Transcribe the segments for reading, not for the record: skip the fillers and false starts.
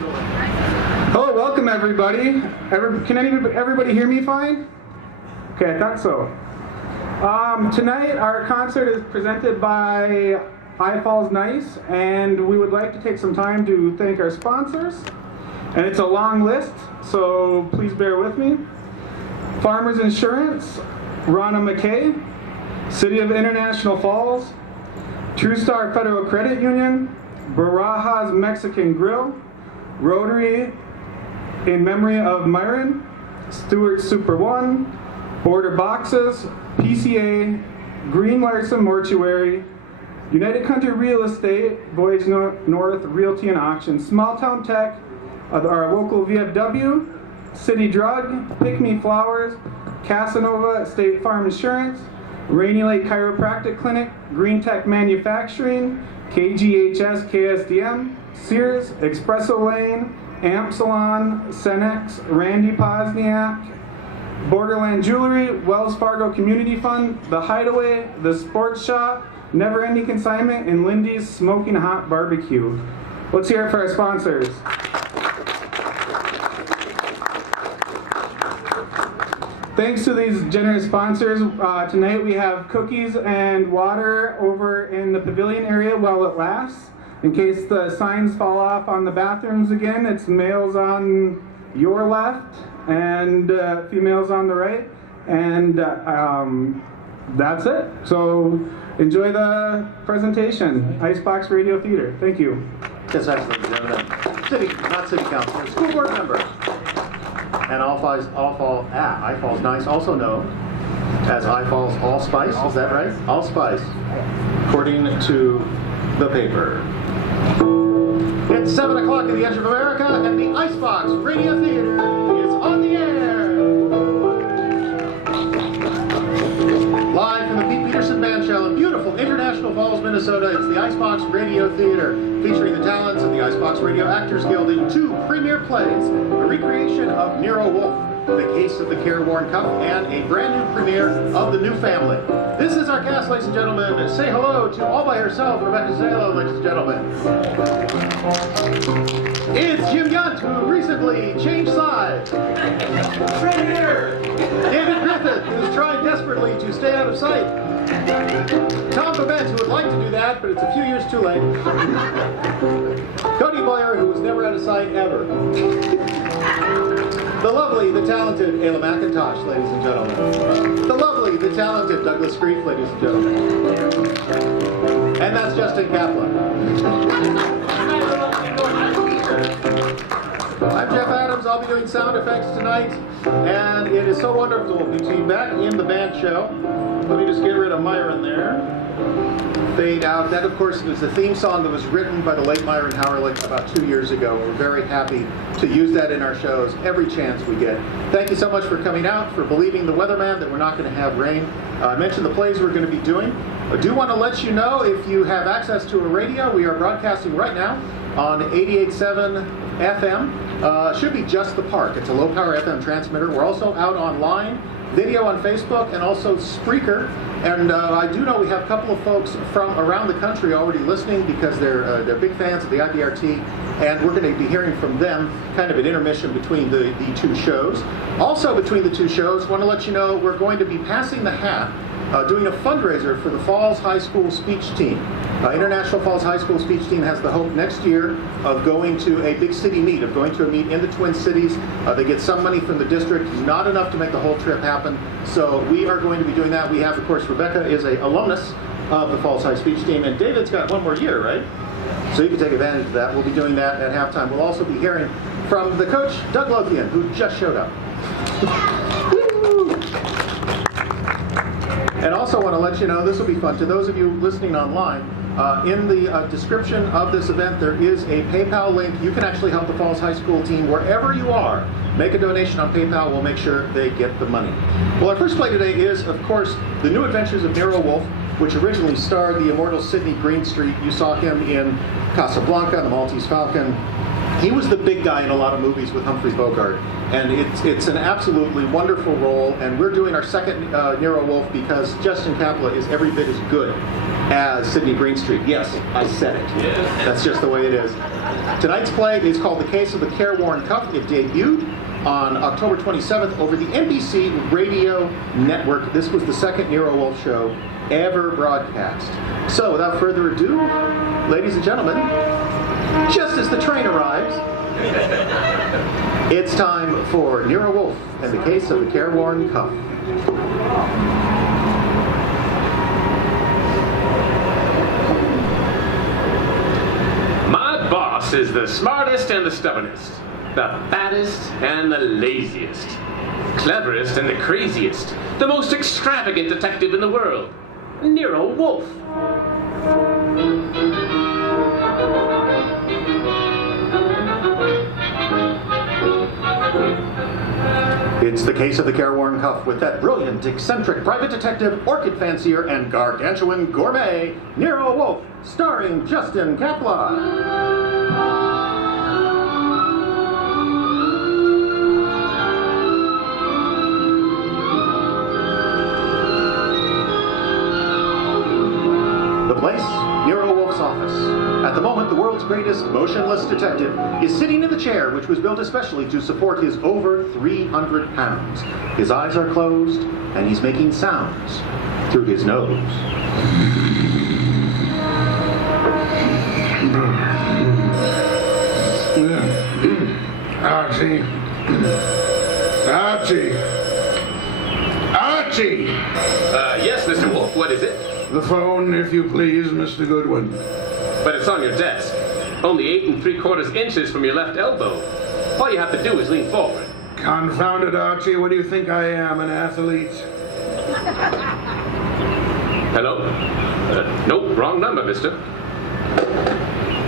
Hello, welcome everybody. Can everybody hear me fine? Okay, I thought so. Tonight our concert is presented by iFalls Nice, and we would like to take some time to thank our sponsors. And it's a long list, so please bear with me. Farmers Insurance, Ronna McKay, City of International Falls, True Star Federal Credit Union, Barajas Mexican Grill, Rotary in memory of Myron, Stewart Super One, Border Boxes, PCA, Green Larson Mortuary, United Country Real Estate, Voyage North Realty and Auction, Small Town Tech, our local VFW, City Drug, Pick Me Flowers, Casanova State Farm Insurance, Rainy Lake Chiropractic Clinic, Green Tech Manufacturing, KGHS KSDM, Sears, Espresso Lane, Amp Salon, Cenex, Randy Posniak, Borderland Jewelry, Wells Fargo Community Fund, The Hideaway, The Sports Shop, Never Ending Consignment, and Lindy's Smoking Hot Barbecue. Let's hear it for our sponsors. Thanks to these generous sponsors, tonight we have cookies and water over in the pavilion area while it lasts. In case the signs fall off on the bathrooms again, it's males on your left and females on the right. And that's it. So enjoy the presentation. Icebox Radio Theater. Thank you. Yes, excellent, gentlemen. Not city councilor, school board member. And iFalls Nice, also known as iFalls Allspice, is that right? Allspice, according to the paper. It's 7 o'clock at the Edge of America, and the Icebox Radio Theater is on the air. Live from the Pete Peterson Band Shell in beautiful International Falls, Minnesota, it's the Icebox Radio Theater, featuring the talents of the Icebox Radio Actors Guild in two premiere plays, a recreation of Nero Wolfe, The Case of the Careworn Cup, and a brand new premiere of The New Family. This is our cast, ladies and gentlemen. Say hello to all by herself, Rebecca Zalo, ladies and gentlemen. It's Jim Yunt, who recently changed sides. Right here. David Griffith, who's trying desperately to stay out of sight. Tom Babette, who would like to do that, but it's a few years too late. Cody Boyer, who was never out of sight ever. The lovely, the talented Ayla McIntosh, ladies and gentlemen. The lovely, the talented Douglas Grief, ladies and gentlemen. And that's Justin Kaplan. I'm Jeff Adams. I'll be doing sound effects tonight, and it is so wonderful to be back in the band show. Let me just get rid of Myron there. Fade out. That, of course, was the theme song that was written by the late Myron Howerlich about 2 years ago. We're very happy to use that in our shows every chance we get. Thank you so much for coming out, for believing the weatherman that we're not going to have rain. I mentioned the plays we're going to be doing. I do want to let you know, if you have access to a radio, we are broadcasting right now on 88.7 FM. Should be Just the Park. It's a low-power FM transmitter. We're also out online, video on Facebook, and also Spreaker. And I do know we have a couple of folks from around the country already listening because they're big fans of the IBRT, and we're going to be hearing from them kind of an intermission between the two shows. Also between the two shows, want to let you know we're going to be passing the hat, doing a fundraiser for the Falls High School Speech Team. International Falls High School Speech Team has the hope next year of going to a big city meet, of going to a meet in the Twin Cities. They get some money from the district, not enough to make the whole trip happen. So we are going to be doing that. We have, of course, Rebecca is an alumnus of the Falls High Speech Team, and David's got one more year, right? So you can take advantage of that. We'll be doing that at halftime. We'll also be hearing from the coach, Doug Lothian, who just showed up. And also want to let you know, this will be fun. To those of you listening online, in the description of this event, there is a PayPal link. You can actually help the Falls High School team wherever you are. Make a donation on PayPal. We'll make sure they get the money. Well, our first play today is, of course, The New Adventures of Nero Wolfe, which originally starred the immortal Sidney Greenstreet. You saw him in Casablanca, The Maltese Falcon. He was the big guy in a lot of movies with Humphrey Bogart, and it's an absolutely wonderful role, and we're doing our second Nero Wolfe because Justin Kaplan is every bit as good as Sidney Greenstreet. Yes, I said it. That's just the way it is. Tonight's play is called The Case of the Careworn Cuff. It debuted on October 27th over the NBC Radio Network. This was the second Nero Wolfe show ever broadcast. So without further ado, ladies and gentlemen, just as the train arrives, it's time for Nero Wolfe and The Case of the Careworn Cuff. My boss is the smartest and the stubbornest, the fattest and the laziest, cleverest and the craziest, the most extravagant detective in the world, Nero Wolfe. It's The Case of the Careworn Cuff with that brilliant, eccentric private detective, orchid fancier, and gargantuan gourmet, Nero Wolfe, starring Justin Kaplan. The place, Nero Wolfe's office. At the moment, the world's greatest motionless detective is sitting in the chair which was built especially to support his over 300 pounds. His eyes are closed, and he's making sounds through his nose. Archie. Archie. Archie! Yes, Mr. Wolfe, what is it? The phone, if you please, Mr. Goodwin. But it's on your desk, only 8 3/4 inches from your left elbow. All you have to do is lean forward. Confound it, Archie. What do you think I am, an athlete? Hello? Nope, wrong number, mister.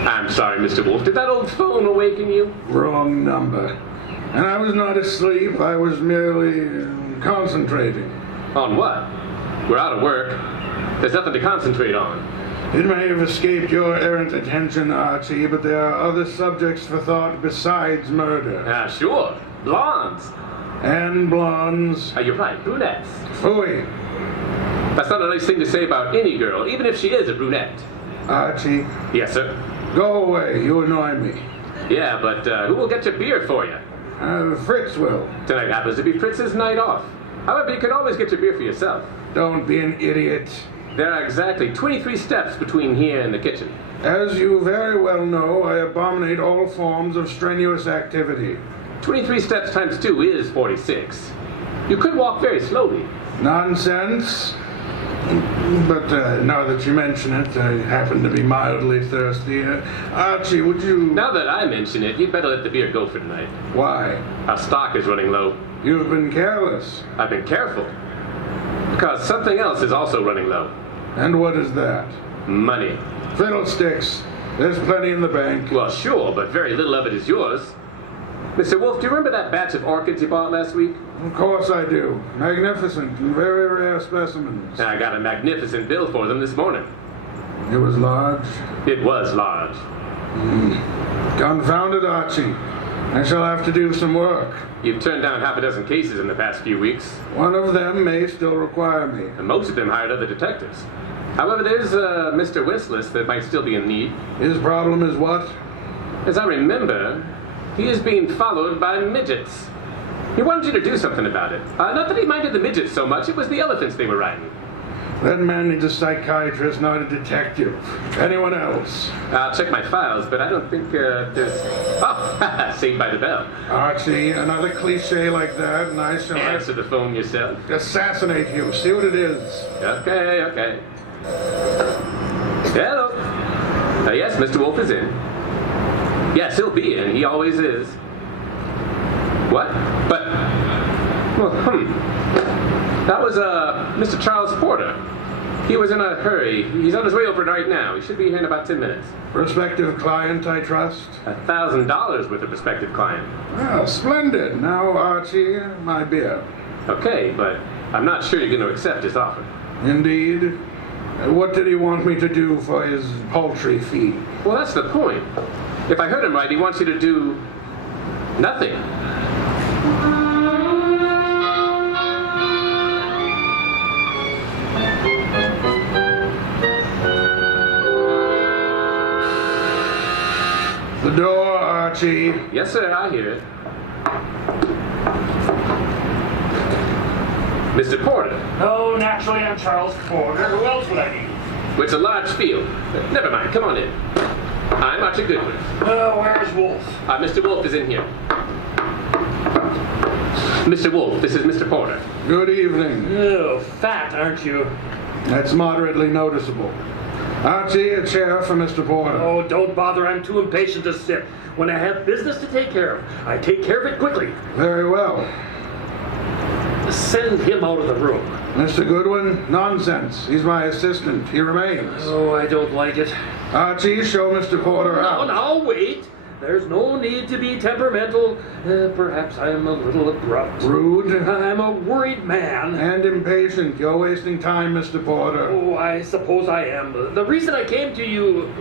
I'm sorry, Mr. Wolfe. Did that old phone awaken you? Wrong number. And I was not asleep. I was merely concentrating. On what? We're out of work. There's nothing to concentrate on. It may have escaped your errant attention, Archie, but there are other subjects for thought besides murder. Sure. Blondes. And blondes. You're right, brunettes. Phooey. That's not a nice thing to say about any girl, even if she is a brunette. Archie, Yes, sir. go away. You annoy me. Yeah, but who will get your beer for you? Fritz will. Tonight happens to be Fritz's night off. However, you can always get your beer for yourself. Don't be an idiot. There are exactly 23 steps between here and the kitchen. As you very well know, I abominate all forms of strenuous activity. 23 steps times 2 is 46. You could walk very slowly. Nonsense. But now that you mention it, I happen to be mildly thirsty. Archie, would you... Now that I mention it, you'd better let the beer go for tonight. Why? Our stock is running low. You've been careless. I've been careful. Because something else is also running low. And what is that? Money. Fiddlesticks. There's plenty in the bank. Well, sure, but very little of it is yours. Mr. Wolfe, do you remember that batch of orchids you bought last week? Of course I do. Magnificent and very rare specimens. I got a magnificent bill for them this morning. It was large. It was large. Confound it, Archie. I shall have to do some work. You've turned down half a dozen cases in the past few weeks. One of them may still require me. And most of them hired other detectives. However, there's Mr. Winslis that might still be in need. His problem is what? As I remember, he is being followed by midgets. He wanted you to do something about it. Not that he minded the midgets so much, it was the elephants they were riding. That man needs a psychiatrist, not a detective. Anyone else? I'll check my files, but I don't think there's... Oh, Saved by the Bell. Archie, another cliche like that, and I shall Answer the phone yourself. assassinate you. See what it is. Okay. Hello. Yes, Mr. Wolfe is in. Yes, he'll be in. He always is. What? But... Well, That was, Mr. Charles Porter. He was in a hurry. He's on his way over right now. He should be here in about 10 minutes. Prospective client, I trust? $1,000 worth of prospective client. Well, splendid. Now, Archie, my beer. Okay, but I'm not sure you're going to accept his offer. Indeed. What did he want me to do for his paltry fee? Well, that's the point. If I heard him right, he wants you to do... nothing. The door, Archie. Yes, sir, I hear it. Mr. Porter. Oh, naturally, I'm Charles Porter. Who else would I be? It's a large field. Never mind, come on in. I'm Archie Goodwin. Where's Wolf? Mr. Wolf is in here. Mr. Wolf, this is Mr. Porter. Good evening. Oh, fat, aren't you? That's moderately noticeable. Archie, a chair for Mr. Porter. Oh, don't bother. I'm too impatient to sit. When I have business to take care of, I take care of it quickly. Very well. Send him out of the room. Mr. Goodwin, nonsense. He's my assistant. He remains. Oh, I don't like it. Archie, show Mr. Porter out. Now, wait. There's no need to be temperamental. Perhaps I am a little abrupt. Rude. I'm a worried man. And impatient. You're wasting time, Mr. Porter. Oh, I suppose I am. The reason I came to you...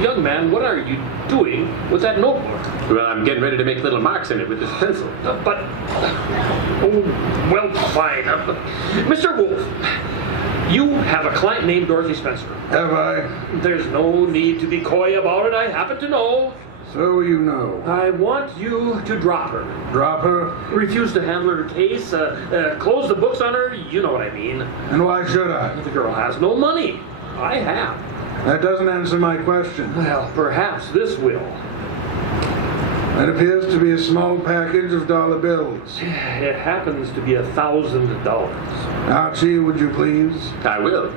Young man, what are you doing with that notebook? Well, I'm getting ready to make little marks in it with this pencil. But... Oh, well, fine. Mr. Wolf, you have a client named Dorothy Spencer. Have I? There's no need to be coy about it. I happen to know. So you know. I want you to drop her. Drop her? Refuse to handle her case, close the books on her, you know what I mean. And why should I? The girl has no money. I have. That doesn't answer my question. Well, perhaps this will. It appears to be a small package of dollar bills. It happens to be $1,000. Archie, would you please? I will.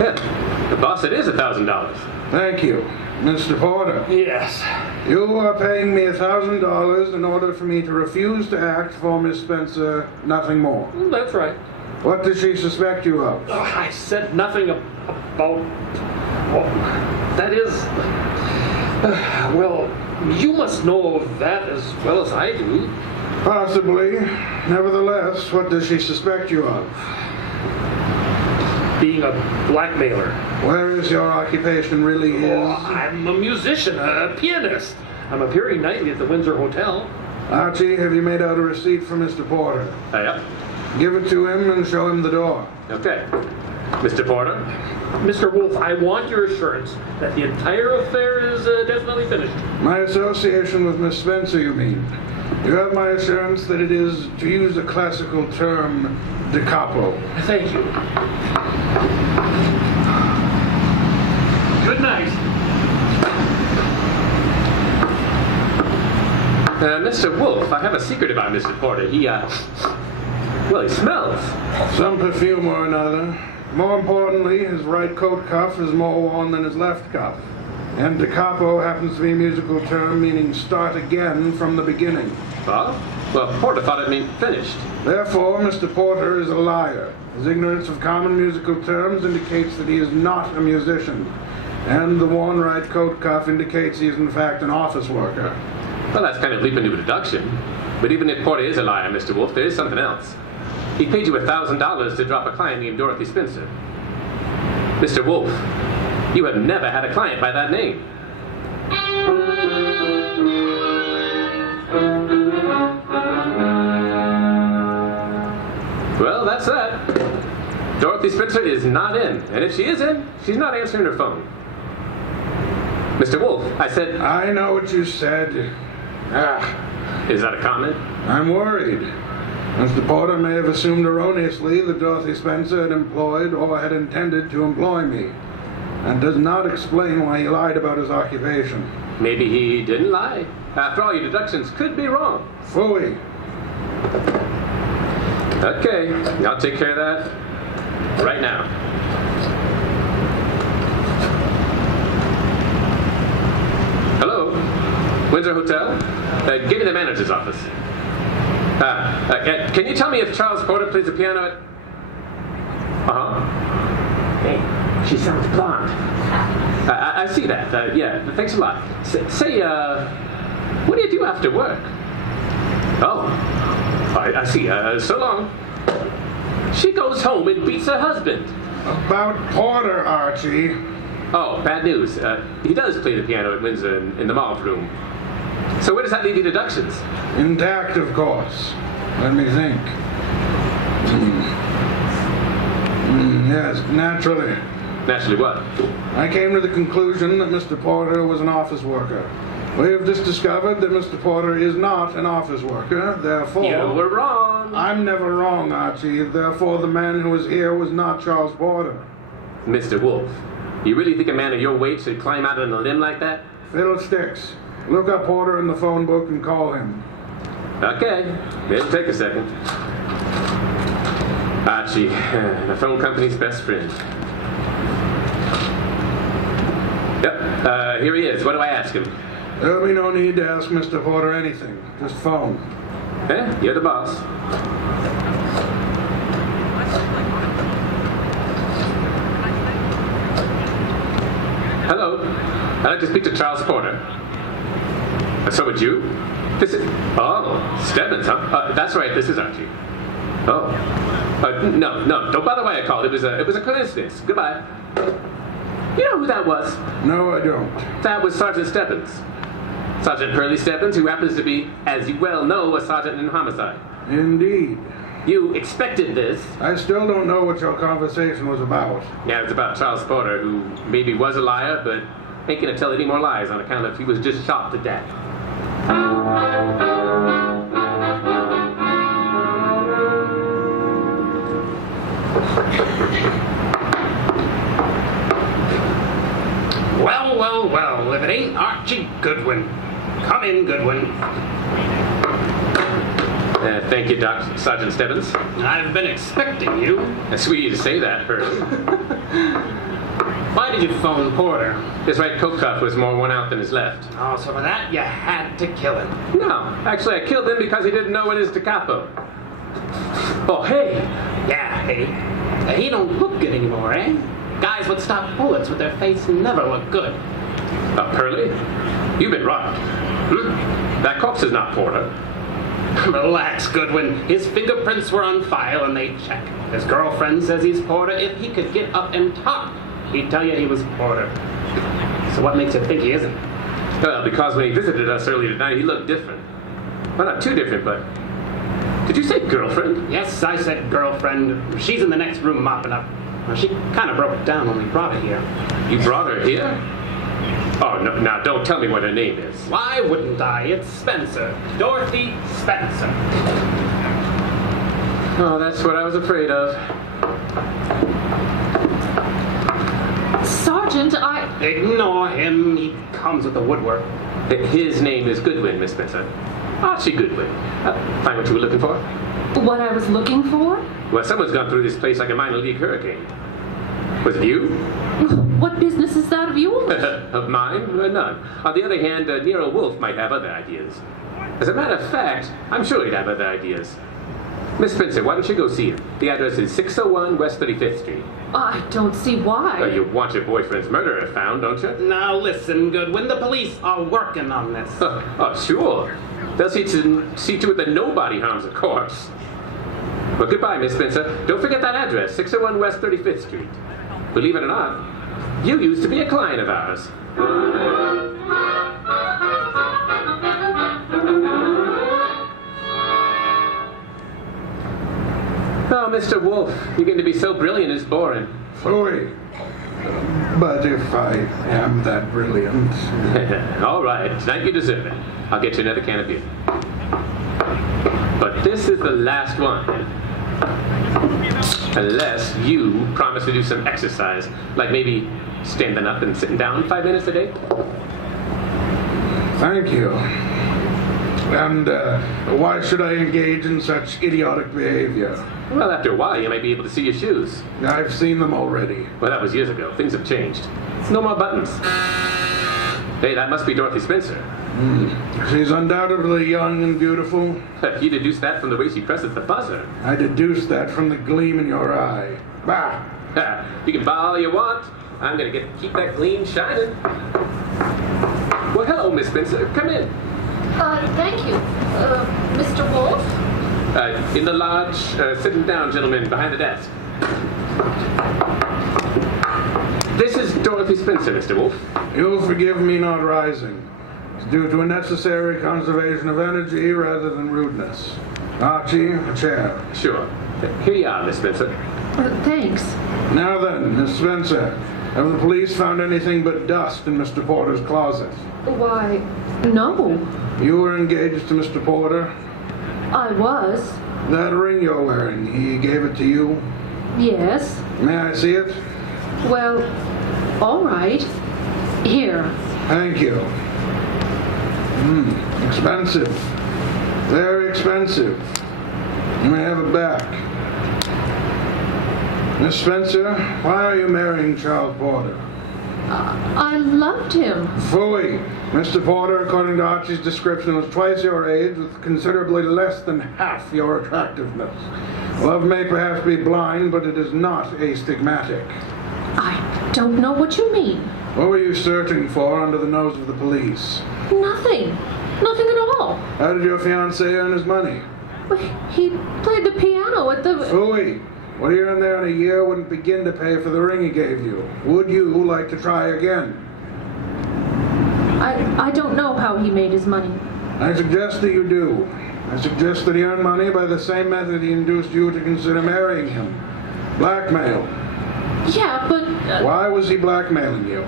Yeah, the boss said it is $1,000. Thank you. Mr. Porter, Yes. you are paying me $1,000 in order for me to refuse to act for Miss Spencer, nothing more. That's right. What does she suspect you of? I said nothing about... Well, that is... Well, you must know that as well as I do. Possibly. Nevertheless, what does she suspect you of? Being a blackmailer. Where is your occupation really is? Oh, I'm a musician, a pianist. I'm appearing nightly at the Windsor Hotel. Archie, have you made out a receipt for Mr. Porter? Yeah. Give it to him and show him the door. Okay. Mr. Porter? Mr. Wolf, I want your assurance that the entire affair is definitely finished. My association with Miss Spencer, you mean? You have my assurance that it is, to use a classical term, da capo. Thank you. Good night. Mr. Wolf, I have a secret about Mr. Porter. Well, he smells. Some perfume or another. More importantly, his right coat cuff is more worn than his left cuff. And da capo happens to be a musical term meaning start again from the beginning. Well, Porter thought it meant finished. Therefore, Mr. Porter is a liar. His ignorance of common musical terms indicates that he is not a musician. And the worn right coat cuff indicates he is in fact an office worker. Well, that's kind of leaping to deduction. But even if Porter is a liar, Mr. Wolf, there is something else. He paid you $1,000 to drop a client named Dorothy Spencer. Mr. Wolf, you have never had a client by that name. Well, that's that. Dorothy Spencer is not in. And if she is in, she's not answering her phone. Mr. Wolf, I said... I know what you said. Is that a comment? I'm worried. Mr. Porter may have assumed erroneously that Dorothy Spencer had employed or had intended to employ me, and does not explain why he lied about his occupation. Maybe he didn't lie. After all, your deductions could be wrong. Phooey. Okay, I'll take care of that right now. Hello? Windsor Hotel? Give me the manager's office. Can you tell me if Charles Porter plays the piano at... Uh-huh. Hey, she sounds blonde. I see that. Yeah, thanks a lot. Say, what do you do after work? Oh, I see. So long. She goes home and beats her husband. About Porter, Archie. Oh, bad news. He does play the piano at Windsor in the malt room. So where does that leave your deductions? Intact, of course. Let me think. Yes, naturally. Naturally what? I came to the conclusion that Mr. Porter was an office worker. We have just discovered that Mr. Porter is not an office worker, therefore... You were wrong. I'm never wrong, Archie. Therefore, the man who was here was not Charles Porter. Mr. Wolf, you really think a man of your weight should climb out on a limb like that? Fiddlesticks. Look up Porter in the phone book and call him. Okay, it'll take a second. Archie, the phone company's best friend. Yep, here he is. What do I ask him? There'll be no need to ask Mr. Porter anything. Just phone. You're the boss. Hello. I'd like to speak to Charles Porter. So would you? This is... Oh, Stebbins, huh? That's right, this is Archie. Oh. No, don't bother why I called. It was a coincidence. Goodbye. You know who that was? No, I don't. That was Sergeant Stebbins. Sergeant Pearlie Stebbins, who happens to be, as you well know, a sergeant in homicide. Indeed. You expected this. I still don't know what your conversation was about. Yeah, it's about Charles Porter, who maybe was a liar, but ain't gonna tell any more lies on account of he was just shot to death. Well, if it ain't Archie Goodwin. Come in, Goodwin. Thank you, Sergeant Stebbins. I've been expecting you. Sweet of you to say that, Pearlie. Why did you phone Porter? His right coat cuff was more worn out than his left. Oh, so for that you had to kill him. No, actually I killed him because he didn't know what is da capo. Oh, hey! Yeah, hey. He don't look good anymore, eh? Guys would stop bullets with their face never look good. Pearlie, you've been right. That corpse is not Porter. Relax, Goodwin. His fingerprints were on file and they check. His girlfriend says he's Porter. If he could get up and talk, he'd tell you he was Porter. So what makes you think he isn't? Well, because when he visited us earlier tonight, he looked different. Well, not too different, but... Did you say girlfriend? Yes, I said girlfriend. She's in the next room mopping up. Well, she kind of broke down when we brought her here. You brought her here? Oh, no, now don't tell me what her name is. Why wouldn't I? It's Spencer. Dorothy Spencer. Oh, that's what I was afraid of. Sergeant, Ignore him. He comes with the woodwork. His name is Goodwin, Miss Spencer. Archie Goodwin. Find what you were looking for? What I was looking for? Well, someone's gone through this place like a minor league hurricane. Was it you? What business is that of yours? Of mine? None. On the other hand, Nero Wolfe might have other ideas. As a matter of fact, I'm sure he'd have other ideas. Miss Spencer, why don't you go see him? The address is 601 West 35th Street. I don't see why. You want your boyfriend's murderer found, don't you? Now listen, Goodwin. The police are working on this. Oh, sure. They'll see to it that nobody harms a corpse. Well, goodbye, Miss Spencer. Don't forget that address, 601 West 35th Street. Believe it or not, you used to be a client of ours. Oh, Mr. Wolf, you're going to be so brilliant it's boring. Phooey. But if I am that brilliant... All right, tonight you deserve it. I'll get you another can of beer. But this is the last one. Unless you promise to do some exercise, like maybe standing up and sitting down 5 minutes a day. Thank you. And why should I engage in such idiotic behavior? Well, after a while, you may be able to see your shoes. I've seen them already. Well, that was years ago. Things have changed. No more buttons. Hey, that must be Dorothy Spencer. She's undoubtedly young and beautiful. You deduced that from the way she presses the buzzer. I deduced that from the gleam in your eye. Bah! You can buy all you want. I'm going to keep that gleam shining. Well, hello, Miss Spencer. Come in. Thank you. Mr. Wolf? In the lodge, sitting down, gentlemen, behind the desk. This is Dorothy Spencer, Mr. Wolf. You'll forgive me not rising. It's due to a necessary conservation of energy rather than rudeness. Archie, a chair. Sure. Here you are, Miss Spencer. Thanks. Now then, Miss Spencer, Have the police found anything but dust in Mr. Porter's closet? Why, no. You were engaged to Mr. Porter? I was. That ring you're wearing, he gave it to you? Yes. May I see it? Well, all right. Here. Thank you. Expensive. Very expensive. You may have it back. Miss Spencer, why are you marrying Charles Porter? I loved him. Phooey. Mr. Porter, according to Archie's description, was twice your age with considerably less than half your attractiveness. Love may perhaps be blind, but it is not astigmatic. I don't know what you mean. What were you searching for under the nose of the police? Nothing. Nothing at all. How did your fiancé earn his money? He played the piano at the... Phooey. What you earned there in a year wouldn't begin to pay for the ring he gave you. Would you like to try again? I don't know how he made his money. I suggest that you do. I suggest that he earned money by the same method he induced you to consider marrying him. Blackmail. Yeah, but... Why was he blackmailing you?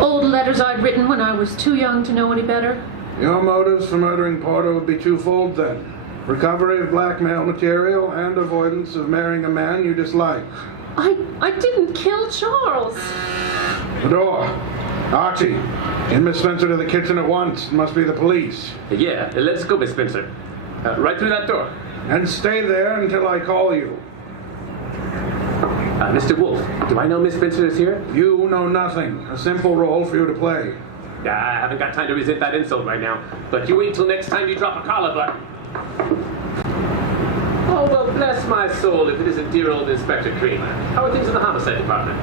Old letters I'd written when I was too young to know any better. Your motives for murdering Porter would be twofold then. Recovery of blackmail material and avoidance of marrying a man you dislike. I didn't kill Charles. The door. Archie, get Miss Spencer to the kitchen at once. It must be the police. Yeah, let's go, Miss Spencer. Right through that door. And stay there until I call you. Mr. Wolf, do I know Miss Spencer is here? You know nothing. A simple role for you to play. I haven't got time to resent that insult right now. But you wait till next time you drop a collar butt. Oh, well, bless my soul if it isn't dear old Inspector Kramer. How are things in the homicide department?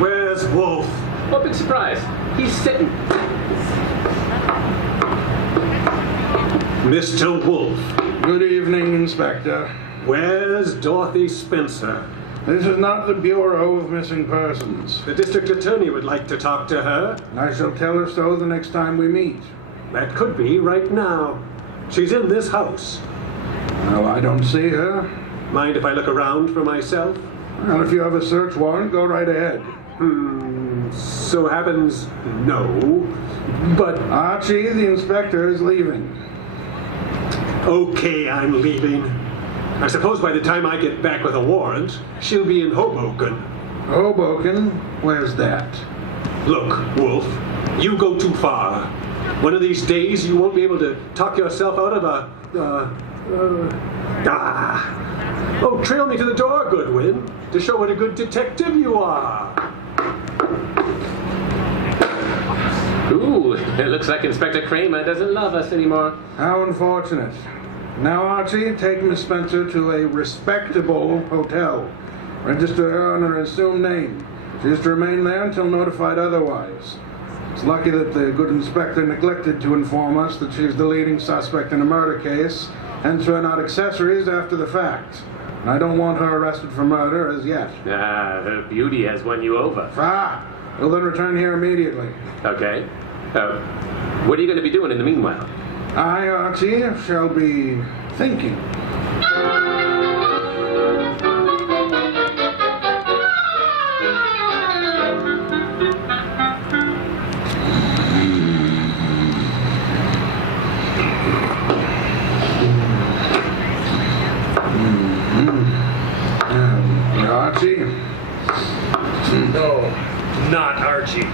Where's Wolf? What big surprise. He's sitting. Mr. Wolf. Good evening, Inspector. Where's Dorothy Spencer? This is not the Bureau of Missing Persons. The district attorney would like to talk to her. I shall tell her so the next time we meet. That could be right now. She's in this house. Well, I don't see her. Mind if I look around for myself? Well, if you have a search warrant, go right ahead. So happens no. But Archie, the inspector is leaving. okay, I'm leaving. I suppose by the time I get back with a warrant, she'll be in Hoboken. Hoboken? Where's that? Look, Wolf, you go too far. One of these days you won't be able to talk yourself out of Oh, trail me to the door, Goodwin, to show what a good detective you are. Ooh, it looks like Inspector Kramer doesn't love us anymore. How unfortunate. Now, Archie, take Miss Spencer to a respectable hotel. Register her on her assumed name. She is to remain there until notified otherwise. It's lucky that the good inspector neglected to inform us that she is the leading suspect in a murder case, hence we're not accessories after the fact. And I don't want her arrested for murder as yet. Her beauty has won you over. We'll then return here immediately. Okay. What are you going to be doing in the meanwhile? I, Archie, shall be thinking. Archie? No, not Archie.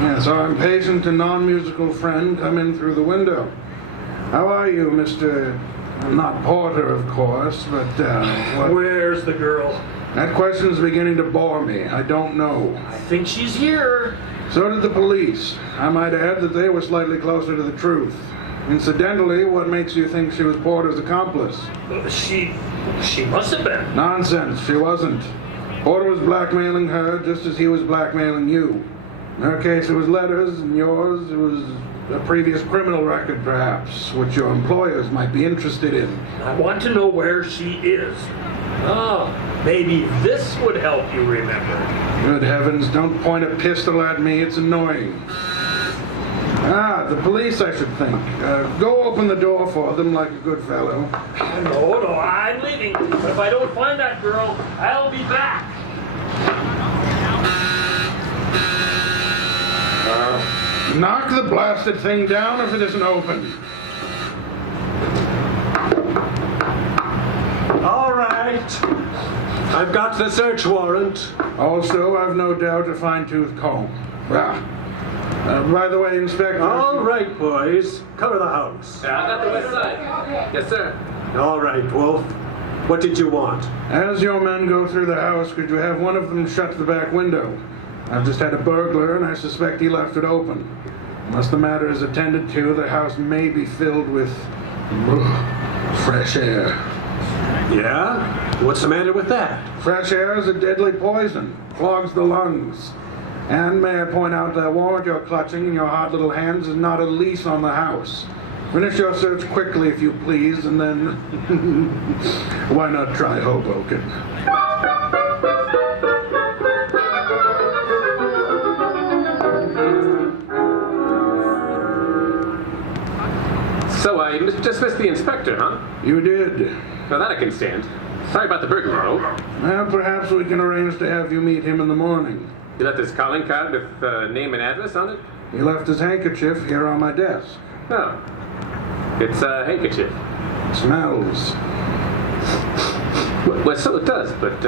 Yes, our impatient and non-musical friend come in through the window. How are you, Mr. Not Porter, of course, but, what? Where's the girl? That question's beginning to bore me. I don't know. I think she's here. So did the police. I might add that they were slightly closer to the truth. Incidentally, what makes you think she was Porter's accomplice? She must have been. Nonsense, she wasn't. Porter was blackmailing her just as he was blackmailing you. In her case, it was letters, and yours, it was a previous criminal record, perhaps, which your employers might be interested in. I want to know where she is. Oh, maybe this would help you remember. Good heavens, don't point a pistol at me, it's annoying. The police, I should think. Go open the door for them like a good fellow. No, I'm leaving. But if I don't find that girl, I'll be back. Knock the blasted thing down if it isn't open. All right. I've got the search warrant. Also, I've no doubt a fine-tooth comb. By the way, Inspector... All right, boys. Cover the house. I got the west side. Yes, sir. All right, Wolf. What did you want? As your men go through the house, could you have one of them shut the back window? I've just had a burglar, and I suspect he left it open. Unless the matter is attended to, the house may be filled with... fresh air. Yeah? What's the matter with that? Fresh air is a deadly poison. Clogs the lungs. And may I point out that warrant you're clutching in your hot little hands is not a lease on the house. Finish your search quickly, if you please, and then... why not try Hoboken? So I just missed the inspector, huh? You did. Well, that I can stand. Sorry about the burglar, though. Well, perhaps we can arrange to have you meet him in the morning. You left his calling card with name and address on it? He left his handkerchief here on my desk. No. It's a handkerchief. Smells. Well, so it does, but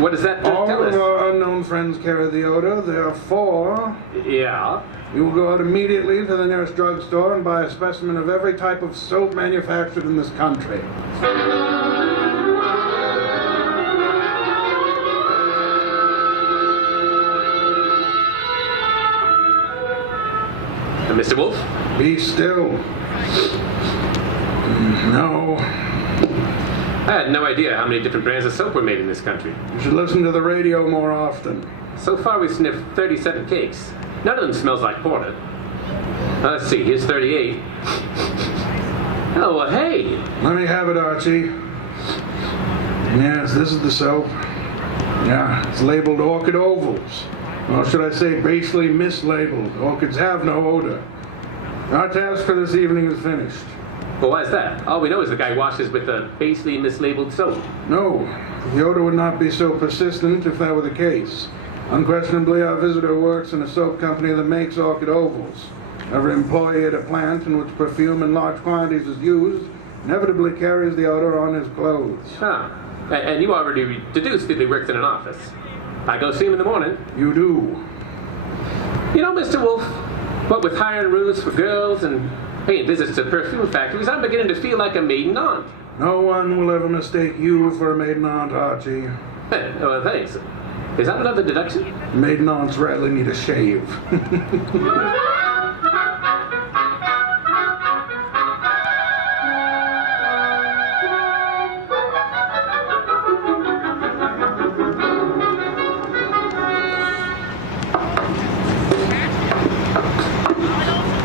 what does that All tell of us? our unknown friends carry the odor. Therefore, Yeah. you will go out immediately to the nearest drugstore and buy a specimen of every type of soap manufactured in this country. Mr. Wolf? Be still. No. I had no idea how many different brands of soap were made in this country. You should listen to the radio more often. So far, we've sniffed 37 cakes. None of them smells like porter. Let's see, here's 38. Oh, well, hey! Let me have it, Archie. Yes, this is the soap. Yeah, it's labeled Orchid Ovals. Or should I say basely mislabeled. Orchids have no odor. Our task for this evening is finished. Well, why is that? All we know is the guy washes with a basely mislabeled soap. No, the odor would not be so persistent if that were the case. Unquestionably, our visitor works in a soap company that makes Orchid Ovals. Every employee at a plant in which perfume in large quantities is used inevitably carries the odor on his clothes. Huh. And you already deduced that he works in an office. I go see him in the morning. You do. You know, Mr. Wolf, what with hiring rooms for girls and paying visits to perfume factories, I'm beginning to feel like a maiden aunt. No one will ever mistake you for a maiden aunt, Archie. Well, thanks. Is that another deduction? Maiden aunts rarely need a shave.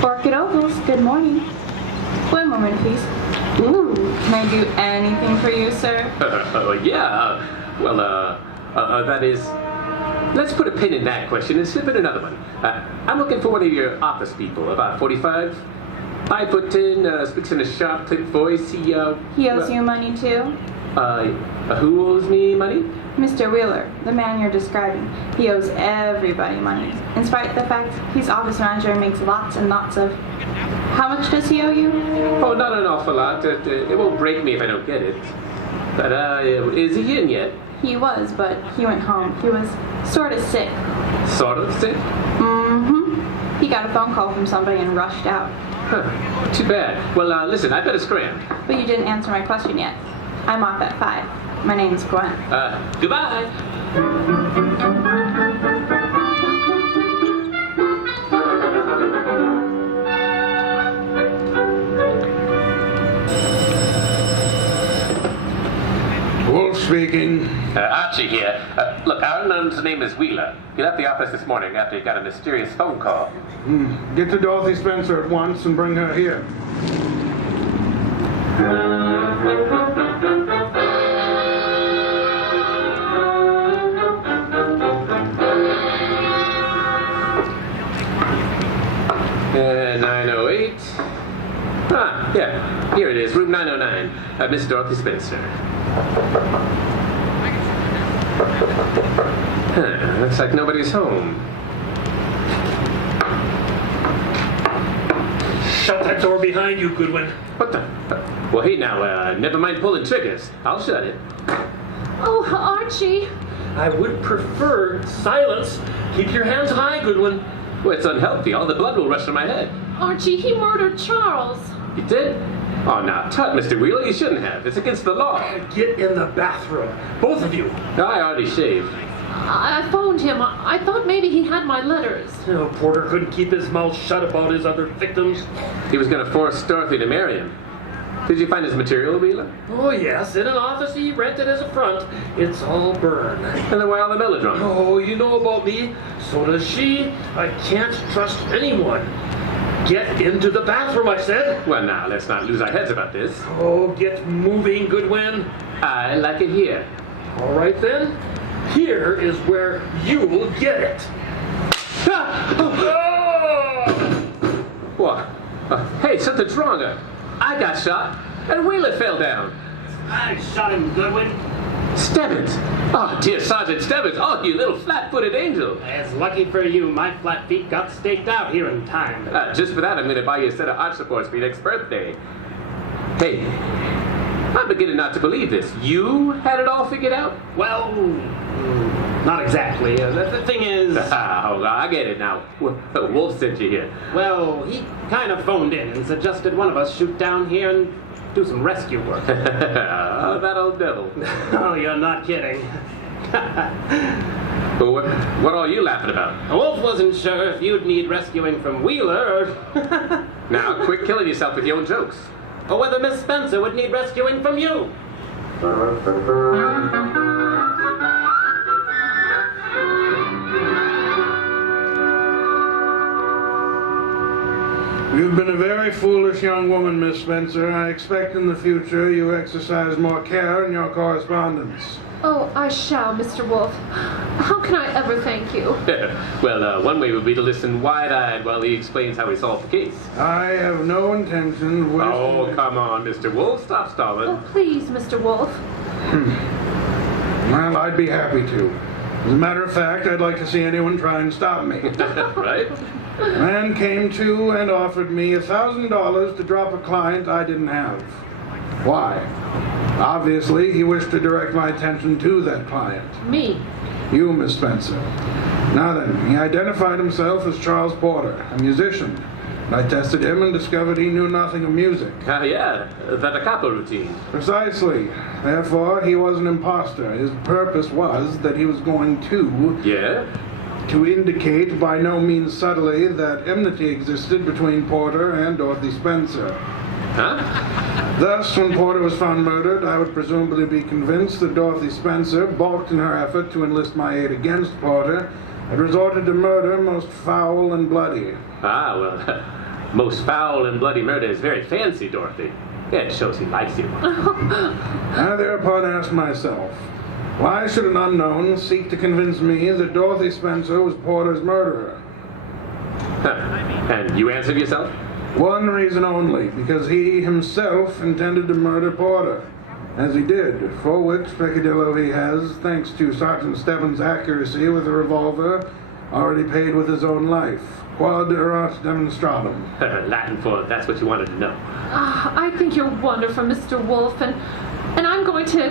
Orchid Ovals, good morning. One moment, please. Ooh, can I do anything for you, sir? Yeah. That is... Let's put a pin in that question and slip in another one. I'm looking for one of your office people, about 45. 5'10", speaks in a sharp, clipped voice. He owes you money, too? Who owes me money? Mr. Wheeler, the man you're describing. He owes everybody money, in spite of the fact he's office manager and makes lots and lots of... How much does he owe you? Oh, not an awful lot. It won't break me if I don't get it. But, is he in yet? He was, but he went home. He was sort of sick. Sort of sick? Mm-hmm. He got a phone call from somebody and rushed out. Huh. Too bad. Well, listen, I better scram. But you didn't answer my question yet. I'm off at 5. My name's Gwen. Goodbye. Wolf speaking. Archie here. Look, our unknown's name is Wheeler. He left the office this morning after he got a mysterious phone call. Get to Dorothy Spencer at once and bring her here. Uh, 908. Ah, yeah. Here it is, room 909. Miss Dorothy Spencer. Looks like nobody's home. Shut that door behind you, Goodwin. What the? Well, hey now, never mind pulling triggers. I'll shut it. Oh, Archie. I would prefer silence. Keep your hands high, Goodwin. Well, it's unhealthy. All the blood will rush to my head. Archie, he murdered Charles. You did? Oh, now, tut, Mr. Wheeler, you shouldn't have. It's against the law. Get in the bathroom. Both of you. I already shaved. I phoned him. I thought maybe he had my letters. Oh, Porter couldn't keep his mouth shut about his other victims. He was going to force Dorothy to marry him. Did you find his material, Wheeler? Oh, yes, in an office he rented as a front. It's all burned. And then why all the melodrama? Oh, you know about me. So does she. I can't trust anyone. Get into the bathroom, I said. Well, now, let's not lose our heads about this. Oh, get moving, Goodwin. I like it here. All right, then. Here is where you'll get it. What? Hey, something's wrong. I got shot, and Wheeler fell down. I shot him, Goodwin. Stebbins! Oh, dear Sergeant Stebbins! Oh, you little flat-footed angel! It's lucky for you, my flat feet got staked out here in time. Just for that, I'm going to buy you a set of arch supports for your next birthday. Hey, I'm beginning not to believe this. You had it all figured out? Well, not exactly. The thing is... Oh, I get it now. Wolf sent you here. Well, he kind of phoned in and suggested one of us shoot down here and do some rescue work. Oh, that old devil. Oh, you're not kidding. Well, what are you laughing about? Wolf wasn't sure if you'd need rescuing from Wheeler or... Now, quit killing yourself with your own jokes. or whether Miss Spencer would need rescuing from you. You've been a very foolish young woman, Miss Spencer. I expect in the future you exercise more care in your correspondence. Oh, I shall, Mr. Wolf. How can I ever thank you? Well, one way would be to listen wide-eyed while he explains how he solved the case. I have no intention of wasting... Oh, come on, Mr. Wolf. Stop stalling. Oh, please, Mr. Wolf. Well, I'd be happy to. As a matter of fact, I'd like to see anyone try and stop me. Right? A man came to and offered me $1,000 to drop a client I didn't have. Why? Obviously, he wished to direct my attention to that client. Me. You, Miss Spencer. Now then, he identified himself as Charles Porter, a musician. I tested him and discovered he knew nothing of music. Yeah, the da capo routine. Precisely. Therefore, he was an imposter. His purpose was that he was going to... Yeah? To indicate, by no means subtly, that enmity existed between Porter and Dorothy Spencer. Huh? Thus, when Porter was found murdered, I would presumably be convinced that Dorothy Spencer, balked in her effort to enlist my aid against Porter, had resorted to murder most foul and bloody. Ah, well, most foul and bloody murder is very fancy, Dorothy. Yeah, it shows he likes you. I thereupon asked myself, why should an unknown seek to convince me that Dorothy Spencer was Porter's murderer? Huh. And you answered yourself? One reason only, because he himself intended to murder Porter, as he did, for which peccadillo he has, thanks to Sergeant Stebbins' accuracy with a revolver, already paid with his own life. Quod erat demonstratum. Latin for that's what you wanted to know. I think you're wonderful, Mr. Wolf, and I'm going to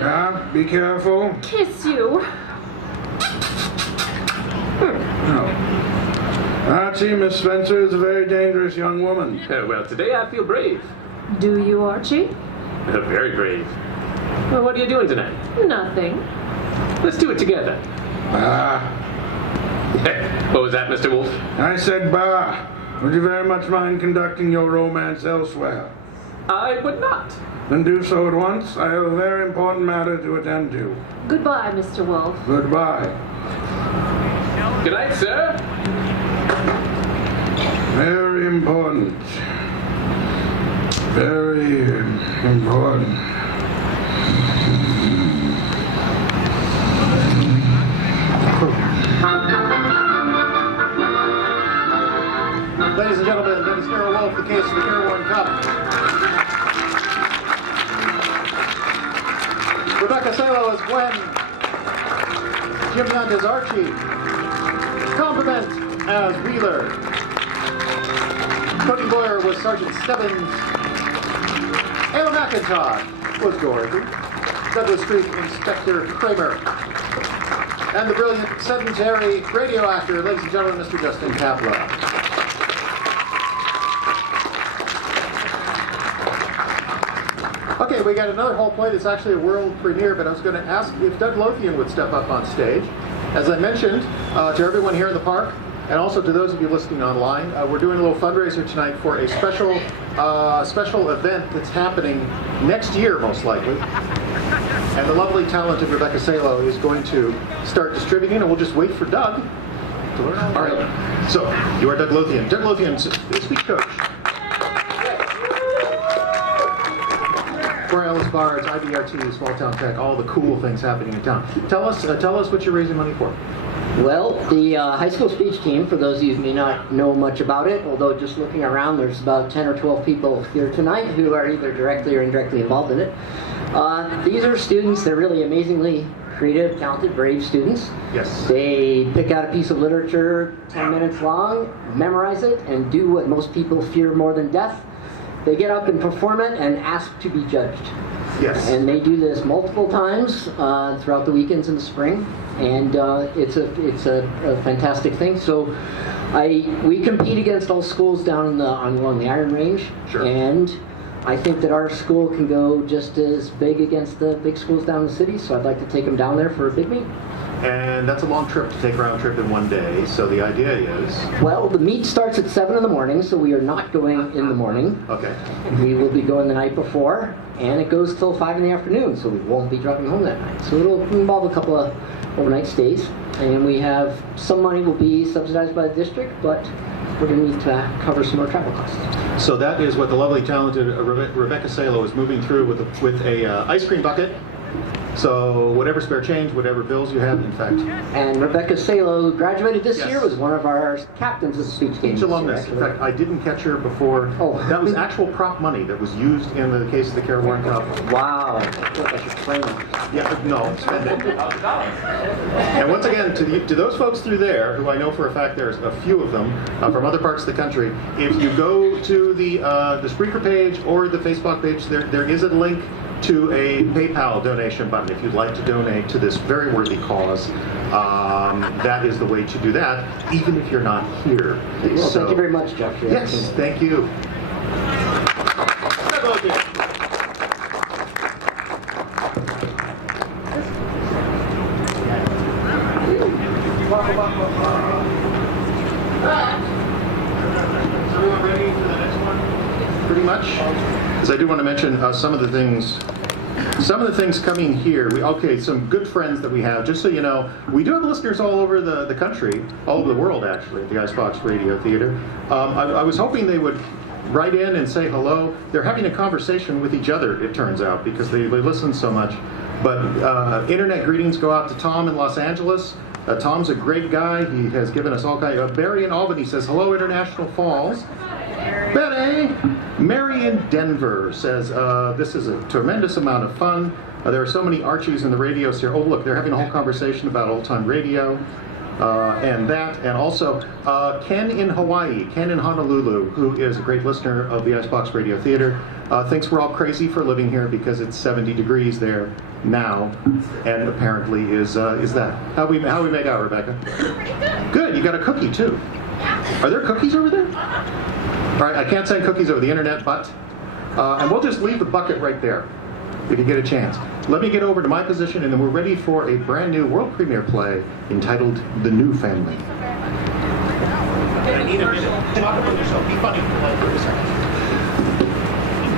Be careful. kiss you. No. Archie, Miss Spencer is a very dangerous young woman. Well, today I feel brave. Do you, Archie? Very brave. Well, what are you doing tonight? Nothing. Let's do it together. What was that, Mr. Wolf? I said bah. Would you very much mind conducting your romance elsewhere? I would not. Then do so at once. I have a very important matter to attend to. Goodbye, Mr. Wolf. Goodbye. Good night, sir. Very important. Very important. Ladies and gentlemen, Dennis Darrell Wolf, the case of the Careworn Cup. Rebecca Salo as Gwen. Jim Young as Archie. Compliment as Wheeler. Tony Boyer was Sergeant Stebbins. Ayla McIntosh was Dorothy. Douglas Street Inspector Kramer. And the brilliant sedentary radio actor, ladies and gentlemen, Mr. Justin Kapla. Okay, we got another whole play that's actually a world premiere, but I was going to ask if Doug Lothian would step up on stage. As I mentioned to everyone here in the park, and also to those of you listening online, we're doing a little fundraiser tonight for a special event that's happening next year, most likely. And the lovely, talented Rebecca Salo is going to start distributing, and we'll just wait for Doug to learn all right. So, you are Doug Lothian. Doug Lothian, speech coach. Ellis Bards, IBRT, Small Town Tech, all the cool things happening in town. Tell us what you're raising money for. Well, the high school speech team, for those of you who may not know much about it, although just looking around, there's about 10 or 12 people here tonight who are either directly or indirectly involved in it. These are students, they're really amazingly creative, talented, brave students. Yes. They pick out a piece of literature 10 minutes long, memorize it, and do what most people fear more than death. They get up and perform it and ask to be judged. Yes. And they do this multiple times throughout the weekends in the spring, and it's a fantastic thing. So we compete against all schools down along the Iron Range, sure. And I think that our school can go just as big against the big schools down in the city. So I'd like to take them down there for a big meet. And that's a long trip to take a round trip in one day, so the idea is... Well, the meet starts at 7 in the morning, so we are not going in the morning. Okay. We will be going the night before, and it goes till 5 in the afternoon, so we won't be driving home that night. So it'll involve a couple of overnight stays, and we have some money will be subsidized by the district, but we're going to need to cover some more travel costs. So that is what the lovely, talented Rebecca Salo is moving through with a ice cream bucket. So whatever spare change, whatever bills you have, in fact. And Rebecca Salo, who graduated this Yes. year, was one of our captains of the speech team. Each alumnus. In fact, I didn't catch her before. Oh. That was actual prop money that was used in the case of the Careworn Cup. Wow. I feel like I should claim it. Yeah, no, spend it. And once again, to those folks through there, who I know for a fact there's a few of them from other parts of the country, if you go to the Spreaker page or the Facebook page, there is a link to a PayPal donation button if you'd like to donate to this very worthy cause. That is the way to do that, even if you're not here. Well, thank you very much, Jeff. Yes, thank you. Everyone ready for the next one? Pretty much. Because I do want to mention some of the things coming here. Some good friends that we have. Just so you know, we do have listeners all over the country, all over the world actually, at the Icebox Radio Theater. I was hoping they would write in and say hello. They're having a conversation with each other, it turns out, because they listen so much. But internet greetings go out to Tom in Los Angeles. Tom's a great guy. He has given us all kinds. Barry in Albany says, hello, International Falls. Betty! Mary in Denver says, this is a tremendous amount of fun. There are so many Archies in the radios here. Oh, look, they're having a whole conversation about old-time radio and that. And also, Ken in Hawaii, Ken in Honolulu, who is a great listener of the Icebox Radio Theater, thinks we're all crazy for living here because it's 70 degrees there now, and apparently is that. How we made out, Rebecca? Good, you got a cookie too. Are there cookies over there? All right, I can't send cookies over the internet, but, and we'll just leave the bucket right there if you get a chance. Let me get over to my position, and then we're ready for a brand new world premiere play entitled The New Family. I need a minute. Talk about yourself. Be funny for a second.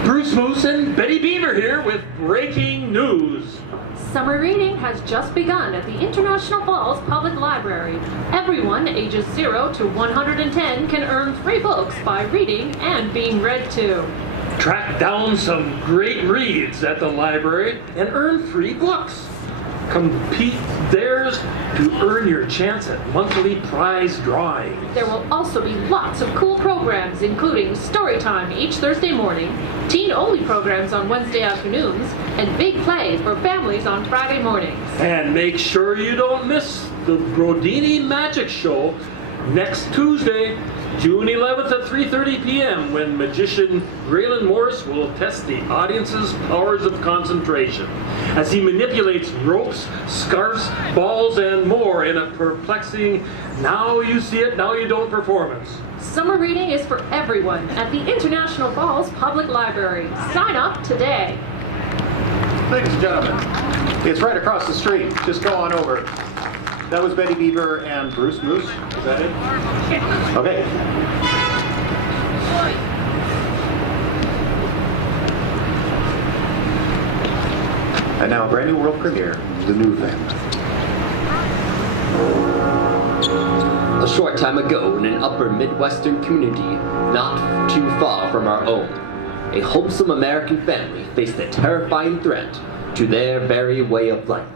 Bruce Moose and Betty Beaver here with breaking news. Summer reading has just begun at the International Falls Public Library. Everyone ages 0 to 110 can earn free books by reading and being read to. Track down some great reads at the library and earn free books. Compete theirs to earn your chance at monthly prize drawings. There will also be lots of cool programs, including story time each Thursday morning, teen-only programs on Wednesday afternoons, and big plays for families on Friday mornings. And make sure you don't miss the Brodini Magic Show next Tuesday, June 11th at 3:30 p.m. when magician Graylin Morris will test the audience's powers of concentration as he manipulates ropes, scarves, balls, and more in a perplexing now you see it, now you don't performance. Summer reading is for everyone at the International Falls Public Library. Sign up today. Ladies and gentlemen, it's right across the street. Just go on over. That was Betty Beaver and Bruce Moose. Is that it? Okay. And now a brand new world premiere, The New Thing. A short time ago, in an upper Midwestern community, not too far from our own, a wholesome American family faced a terrifying threat to their very way of life.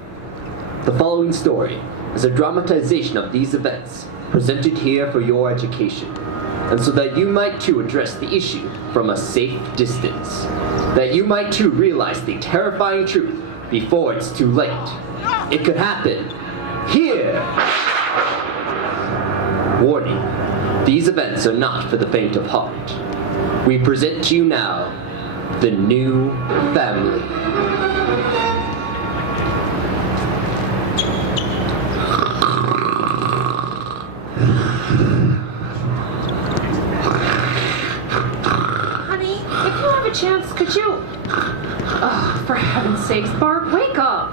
The following story is a dramatization of these events, presented here for your education, and so that you might too address the issue from a safe distance, that you might too realize the terrifying truth before it's too late. It could happen here! Warning, these events are not for the faint of heart. We present to you now, The New Family. Honey, if you have a chance, could you... Oh, for heaven's sakes, Bart, wake up!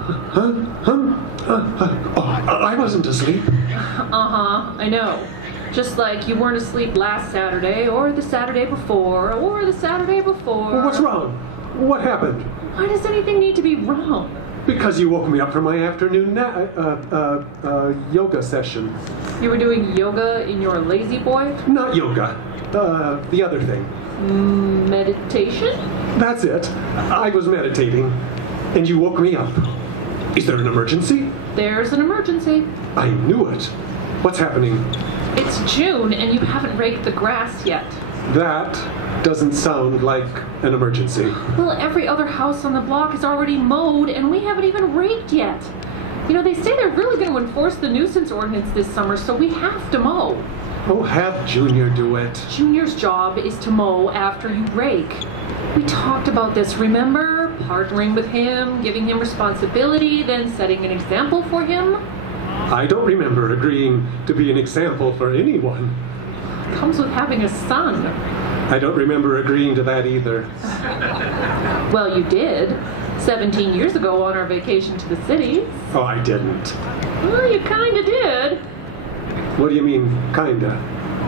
I wasn't asleep. Uh-huh, I know. Just like you weren't asleep last Saturday, or the Saturday before, or the Saturday before. Well, what's wrong? What happened? Why does anything need to be wrong? Because you woke me up from my afternoon yoga session. You were doing yoga in your lazy boy? Not yoga. The other thing. Meditation? That's it. I was meditating, and you woke me up. Is there an emergency? There's an emergency. I knew it. What's happening? It's June, and you haven't raked the grass yet. That doesn't sound like an emergency. Well, every other house on the block is already mowed, and we haven't even raked yet. You know, they say they're really going to enforce the nuisance ordinance this summer, so we have to mow. Oh, have Junior do it. Junior's job is to mow after you rake. We talked about this, remember? Partnering with him, giving him responsibility, then setting an example for him. I don't remember agreeing to be an example for anyone. Comes with having a son. I don't remember agreeing to that either. Well, you did. 17 years ago on our vacation to the city. Oh, I didn't. Well, you kinda did. What do you mean, kinda?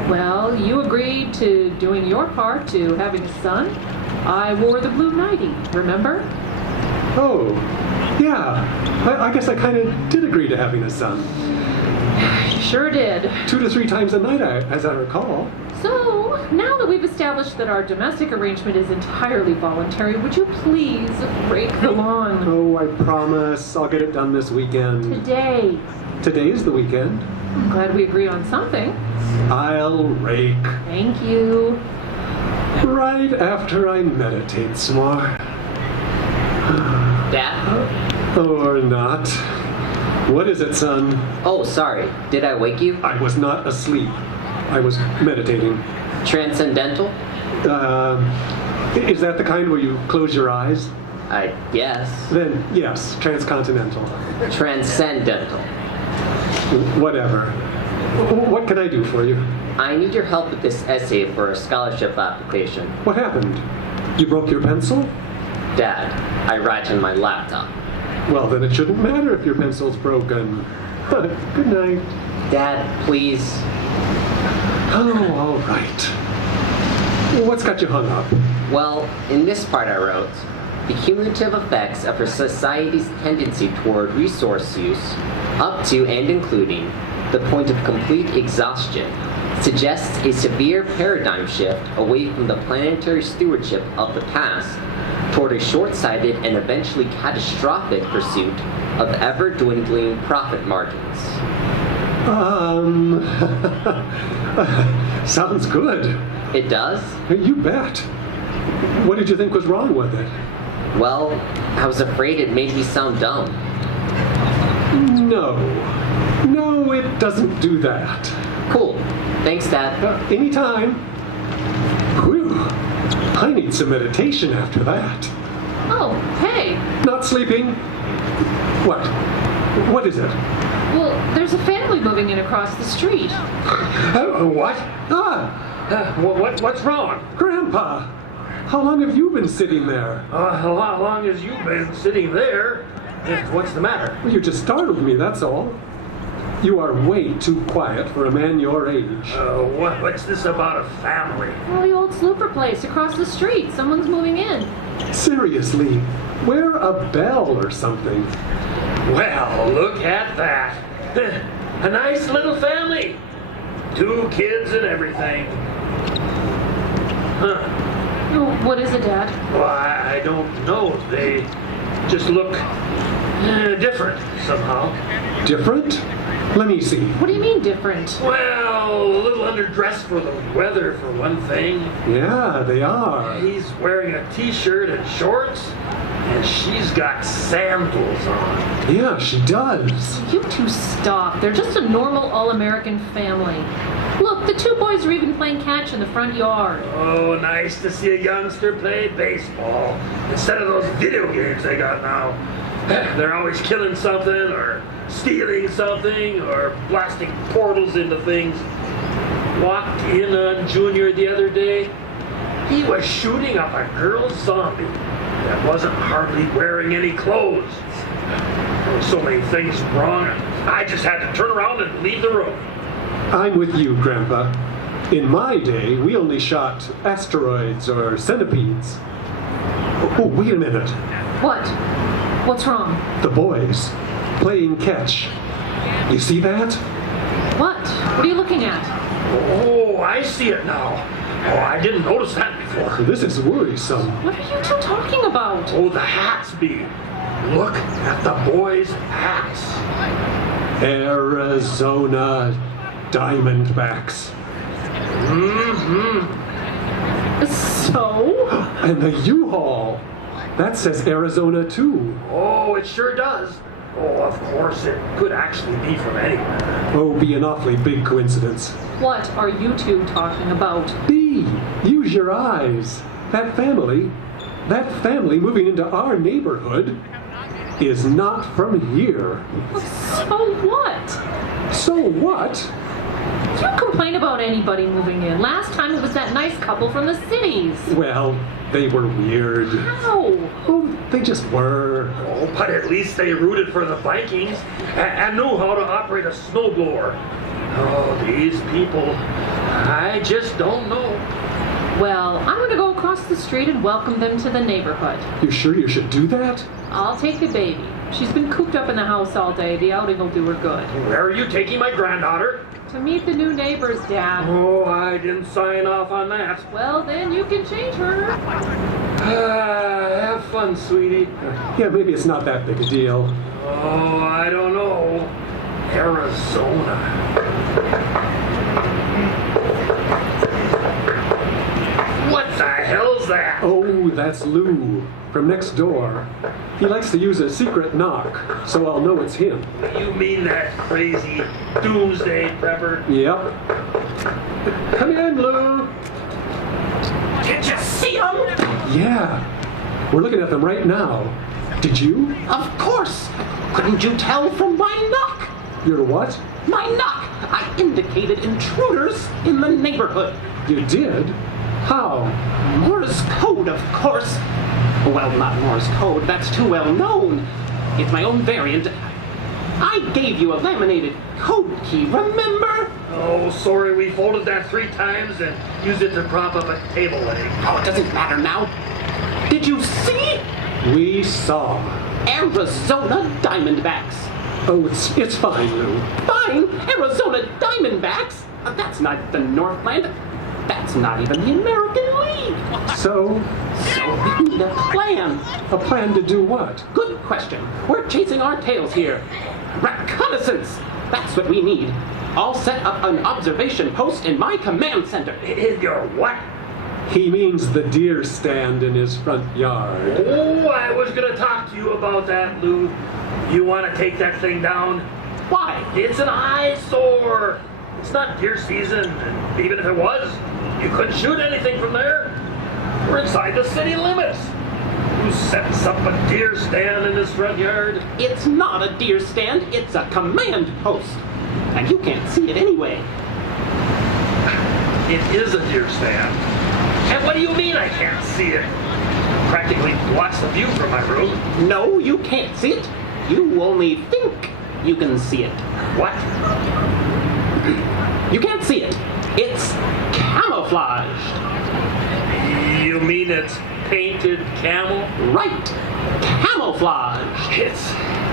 Well, you agreed to doing your part to having a son. I wore the blue nightie, remember? Oh, yeah. I guess I kind of did agree to having a son. You sure did. 2 to 3 times a night, as I recall. So, now that we've established that our domestic arrangement is entirely voluntary, would you please rake the lawn? Oh, I promise. I'll get it done this weekend. Today. Today is the weekend. I'm glad we agree on something. I'll rake. Thank you. Right after I meditate some more. Dad? Or not. What is it, son? Oh, sorry. Did I wake you? I was not asleep. I was meditating. Transcendental? Is that the kind where you close your eyes? I guess. Then, yes, transcontinental. Transcendental. Whatever. What can I do for you? I need your help with this essay for a scholarship application. What happened? You broke your pencil? Dad, I write on my laptop. Well, then it shouldn't matter if your pencil's broken. Good night. Dad, please. Oh, all right. What's got you hung up? Well, in this part I wrote, the cumulative effects of our society's tendency toward resource use, up to and including the point of complete exhaustion, suggests a severe paradigm shift away from the planetary stewardship of the past toward a short-sighted and eventually catastrophic pursuit of ever-dwindling profit margins. Sounds good. It does? You bet. What did you think was wrong with it? Well, I was afraid it made me sound dumb. No, it doesn't do that. Cool. Thanks, Dad. Anytime. Whew. I need some meditation after that. Oh, hey. Not sleeping. What? What is it? Well, there's a family moving in across the street. What? What's wrong? Grandpa! How long have you been sitting there? How long has you been sitting there? What's the matter? Well, you just startled me, that's all. You are way too quiet for a man your age. What's this about a family? Well, the old slooper place across the street. Someone's moving in. Seriously, wear a bell or something. Well, look at that. A nice little family. 2 kids and everything. Huh. Oh, what is it, Dad? Well, I don't know. They just look different somehow. Different? Let me see. What do you mean different? Well, a little underdressed for the weather, for one thing. Yeah, they are. He's wearing a t-shirt and shorts, and she's got sandals on. Yeah, she does. You two stop. They're just a normal all-American family. Look, the 2 boys are even playing catch in the front yard. Oh, nice to see a youngster play baseball instead of those video games they got now. They're always killing something or stealing something or blasting portals into things. Walked in on Junior the other day. He was shooting up a girl zombie that wasn't hardly wearing any clothes. There were so many things wrong, I just had to turn around and leave the room. I'm with you, Grandpa. In my day, we only shot asteroids or centipedes. Oh, wait a minute. What? What's wrong? The boys playing catch. You see that? What? What are you looking at? Oh, I see it now. Oh, I didn't notice that before. This is worrisome. What are you two talking about? Oh, the hats, Bee. Look at the boys' hats. Arizona Diamondbacks. Mm-hmm. So? And the U-Haul. That says Arizona, too. Oh, it sure does. Oh, of course, it could actually be from anywhere. Oh, be an awfully big coincidence. What are you two talking about? B, use your eyes. That family moving into our neighborhood is not from here. So what? So what? You complain about anybody moving in. Last time it was that nice couple from the cities. Well, they were weird. How? Oh, they just were. Oh, but at least they rooted for the Vikings and knew how to operate a snowblower. Oh, these people, I just don't know. Well, I'm going to go across the street and welcome them to the neighborhood. You sure you should do that? I'll take the baby. She's been cooped up in the house all day. The outing will do her good. Where are you taking my granddaughter? To meet the new neighbors, Dad. Oh, I didn't sign off on that. Well, then you can change her. Have fun, sweetie. Yeah, maybe it's not that big a deal. Oh, I don't know. Arizona. What the hell's that? Oh, that's Lou, from next door. He likes to use a secret knock, so I'll know it's him. You mean that crazy doomsday prepper? Yep. Come in, Lou. Did you see them? Yeah. We're looking at them right now. Did you? Of course. Couldn't you tell from my knock? Your what? My knock. I indicated intruders in the neighborhood. You did? How? Morse code, of course. Well, not Morse code. That's too well known. It's my own variant. I gave you a laminated code key, remember? Oh, sorry, we folded that 3 times and used it to prop up a table leg. Oh, it doesn't matter now. Did you see? We saw. Arizona Diamondbacks. Oh, it's fine, Lou. Fine? Arizona Diamondbacks? That's not the Northland. That's not even the American League. So we need a plan. A plan to do what? Good question. We're chasing our tails here. Reconnaissance. That's what we need. I'll set up an observation post in my command center. In your what? He means the deer stand in his front yard. Oh, I was going to talk to you about that, Lou. You want to take that thing down? Why? It's an eyesore. It's not deer season, and even if it was, you couldn't shoot anything from there. We're inside the city limits. Who sets up a deer stand in his front yard? It's not a deer stand, it's a command post. And you can't see it anyway. It is a deer stand. And what do you mean I can't see it? Practically blocks the view from my room. No, you can't see it. You only think you can see it. What? You can't see it. It's camouflaged. You mean it's painted camel? Right. Camouflage. It's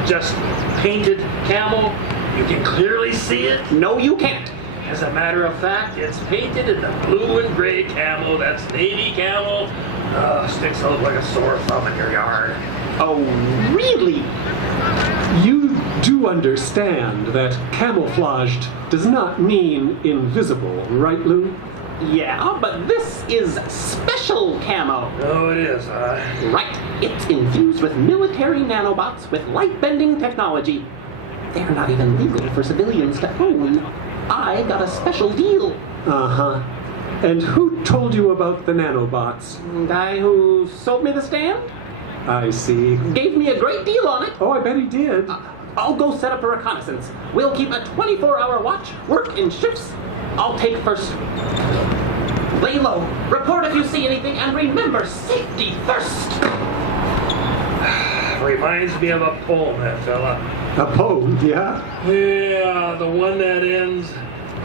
just painted camel. You can clearly see it. No, you can't. As a matter of fact, it's painted in the blue and gray camo. That's navy camo. Sticks out like a sore thumb in your yard. Oh, really? You do understand that camouflaged does not mean invisible, right, Lou? Yeah, but this is special camo. Oh, it is, Right. It's infused with military nanobots with light-bending technology. They're not even legal for civilians to own. I got a special deal. Uh-huh. And who told you about the nanobots? Guy who sold me the stand? I see. Gave me a great deal on it. Oh, I bet he did. I'll go set up a reconnaissance. We'll keep a 24-hour watch, work in shifts. I'll take first. Lay low. Report if you see anything, and remember, safety first. Reminds me of a poem, that fella. A poem, yeah? Yeah, the one that ends,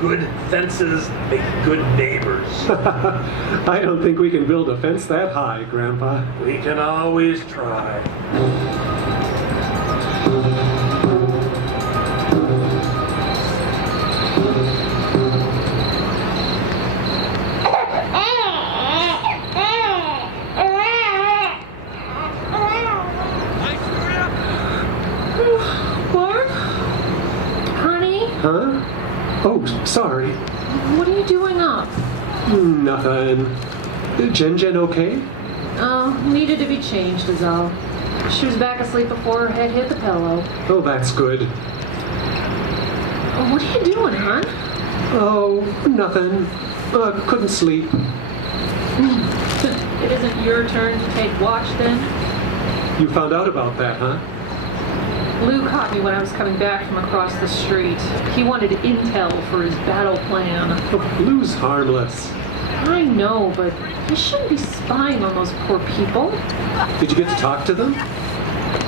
good fences make good neighbors. I don't think we can build a fence that high, Grandpa. We can always try. Huh? Oh, sorry. What are you doing up? Nothing. Jen okay? Oh, needed to be changed is all. She was back asleep before her head hit the pillow. Oh, that's good. What are you doing, hon? Oh, nothing. Couldn't sleep. It isn't your turn to take watch then? You found out about that, huh? Lou caught me when I was coming back from across the street. He wanted intel for his battle plan. Oh, Lou's harmless. I know, but he shouldn't be spying on those poor people. Did you get to talk to them?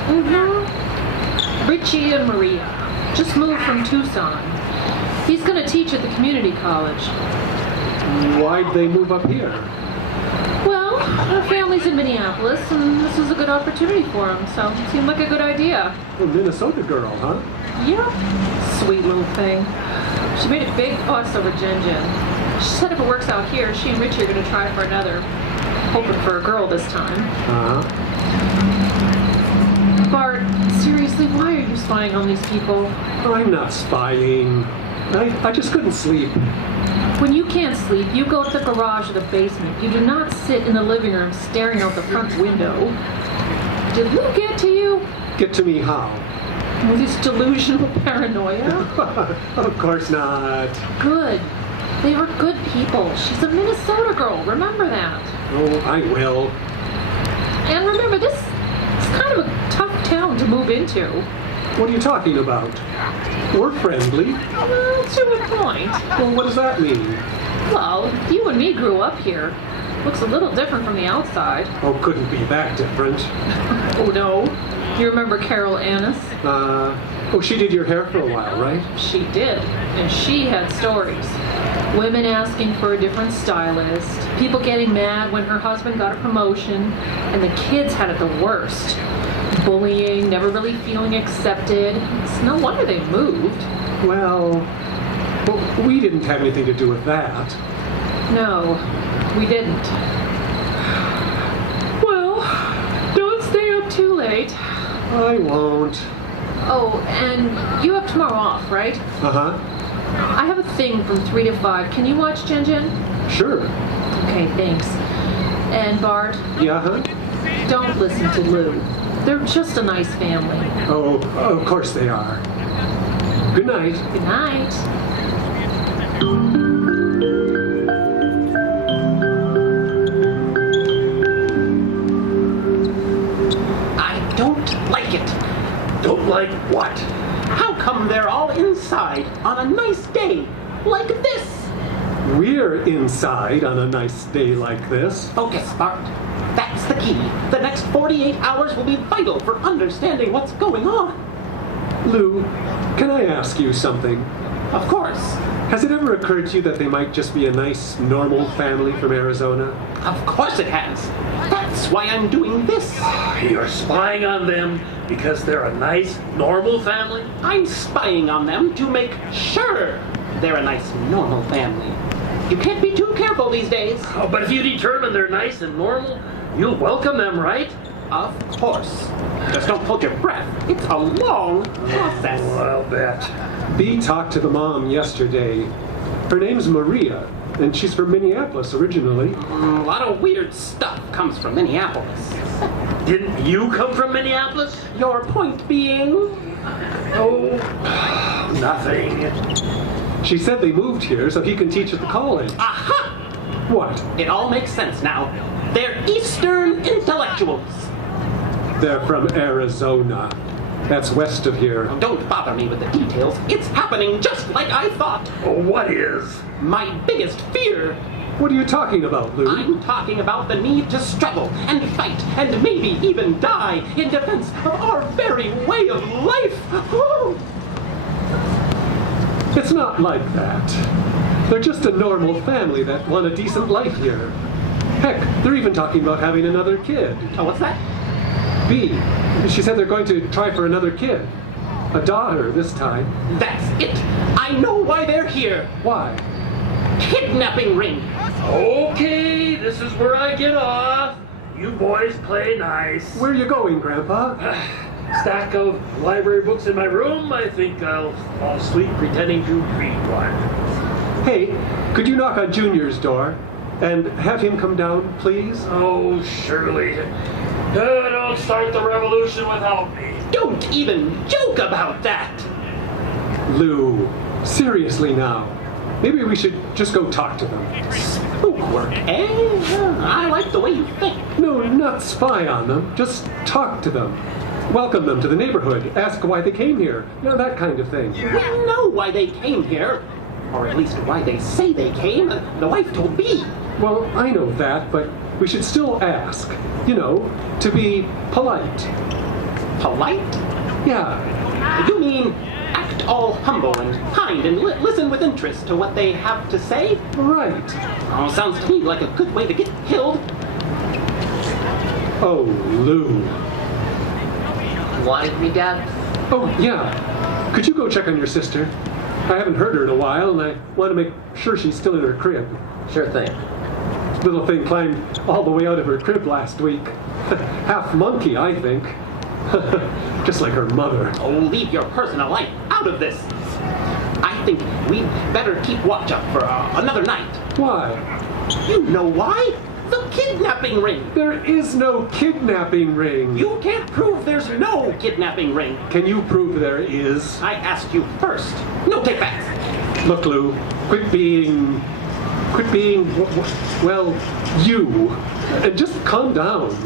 Mm-hmm. Richie and Maria just moved from Tucson. He's going to teach at the community college. Why'd they move up here? Well, our family's in Minneapolis, and this was a good opportunity for him, so it seemed like a good idea. A Minnesota girl, huh? Yeah, sweet little thing. She made a big fuss over Jen. She said if it works out here, she and Richie are going to try for another. Hoping for a girl this time. Uh-huh. Bart, seriously, why are you spying on these people? I'm not spying. I just couldn't sleep. When you can't sleep, you go to the garage or the basement. You do not sit in the living room staring out the front window. Did Lou get to you? Get to me how? With this delusional paranoia? Of course not. Good. They were good people. She's a Minnesota girl. Remember that. Oh, I will. And remember, this is kind of a tough town to move into. What are you talking about? We're friendly. Well, to a point. Well, what does that mean? Well, you and me grew up here. Looks a little different from the outside. Oh, couldn't be that different. Oh, no. You remember Carol Annis? Oh, she did your hair for a while, right? She did. And she had stories. Women asking for a different stylist. People getting mad when her husband got a promotion. And the kids had it the worst. Bullying, never really feeling accepted. It's no wonder they moved. Well, we didn't have anything to do with that. No, we didn't. Well, don't stay up too late. I won't. Oh, and you have tomorrow off, right? Uh-huh. I have a thing from 3 to 5. Can you watch Jen? Sure. Okay, thanks. And Bart? Yeah, huh? Don't listen to Lou. They're just a nice family. Oh, of course they are. Good night. Good night. I don't like it. Don't like what? How come they're all inside on a nice day like this? We're inside on a nice day like this. Focus, Bart. That's the key. The next 48 hours will be vital for understanding what's going on. Lou, can I ask you something? Of course. Has it ever occurred to you that they might just be a nice, normal family from Arizona? Of course it has. That's why I'm doing this. You're spying on them because they're a nice, normal family? I'm spying on them to make sure they're a nice, normal family. You can't be too careful these days. Oh, but if you determine they're nice and normal, you'll welcome them, right? Of course. Just don't hold your breath. It's a long process. Well, I'll bet. Bea talked to the mom yesterday. Her name's Maria, and she's from Minneapolis originally. A lot of weird stuff comes from Minneapolis. Didn't you come from Minneapolis? Your point being? Oh, nothing. She said they moved here so he can teach at the college. Aha! What? It all makes sense now. They're Eastern intellectuals. They're from Arizona. That's west of here. Now, don't bother me with the details. It's happening just like I thought. Oh, what is? My biggest fear. What are you talking about, Lou? I'm talking about the need to struggle and fight and maybe even die in defense of our very way of life. Woo! It's not like that. They're just a normal family that want a decent life here. Heck, they're even talking about having another kid. Oh, what's that? Bea, she said they're going to try for another kid. A daughter this time. That's it. I know why they're here. Why? Kidnapping ring. Okay, this is where I get off. You boys play nice. Where are you going, Grandpa? Stack of library books in my room. I think I'll fall asleep pretending to read one. Hey, could you knock on Junior's door and have him come down, please? Oh, surely. Don't start the revolution without me. Don't even joke about that. Lou, seriously now. Maybe we should just go talk to them. Spook work, eh? I like the way you think. No, not spy on them. Just talk to them. Welcome them to the neighborhood. Ask why they came here. You know, that kind of thing. We know why they came here. Or at least why they say they came. The wife told me. Well, I know that, but we should still ask. You know, to be polite. Polite? Yeah. You mean act all humble and kind and listen with interest to what they have to say? Right. Oh, sounds to me like a good way to get killed. Oh, Lou. Wanted me, Dad? Oh, yeah. Could you go check on your sister? I haven't heard her in a while, and I want to make sure she's still in her crib. Sure thing. Little thing climbed all the way out of her crib last week. Half monkey, I think. Just like her mother. Oh, leave your personal life out of this. I think we'd better keep watch up for another night. Why? You know why? The kidnapping ring. There is no kidnapping ring. You can't prove there's no kidnapping ring. Can you prove there is? I asked you first. No take backs. Look, Lou, quit being, well, you. And just calm down.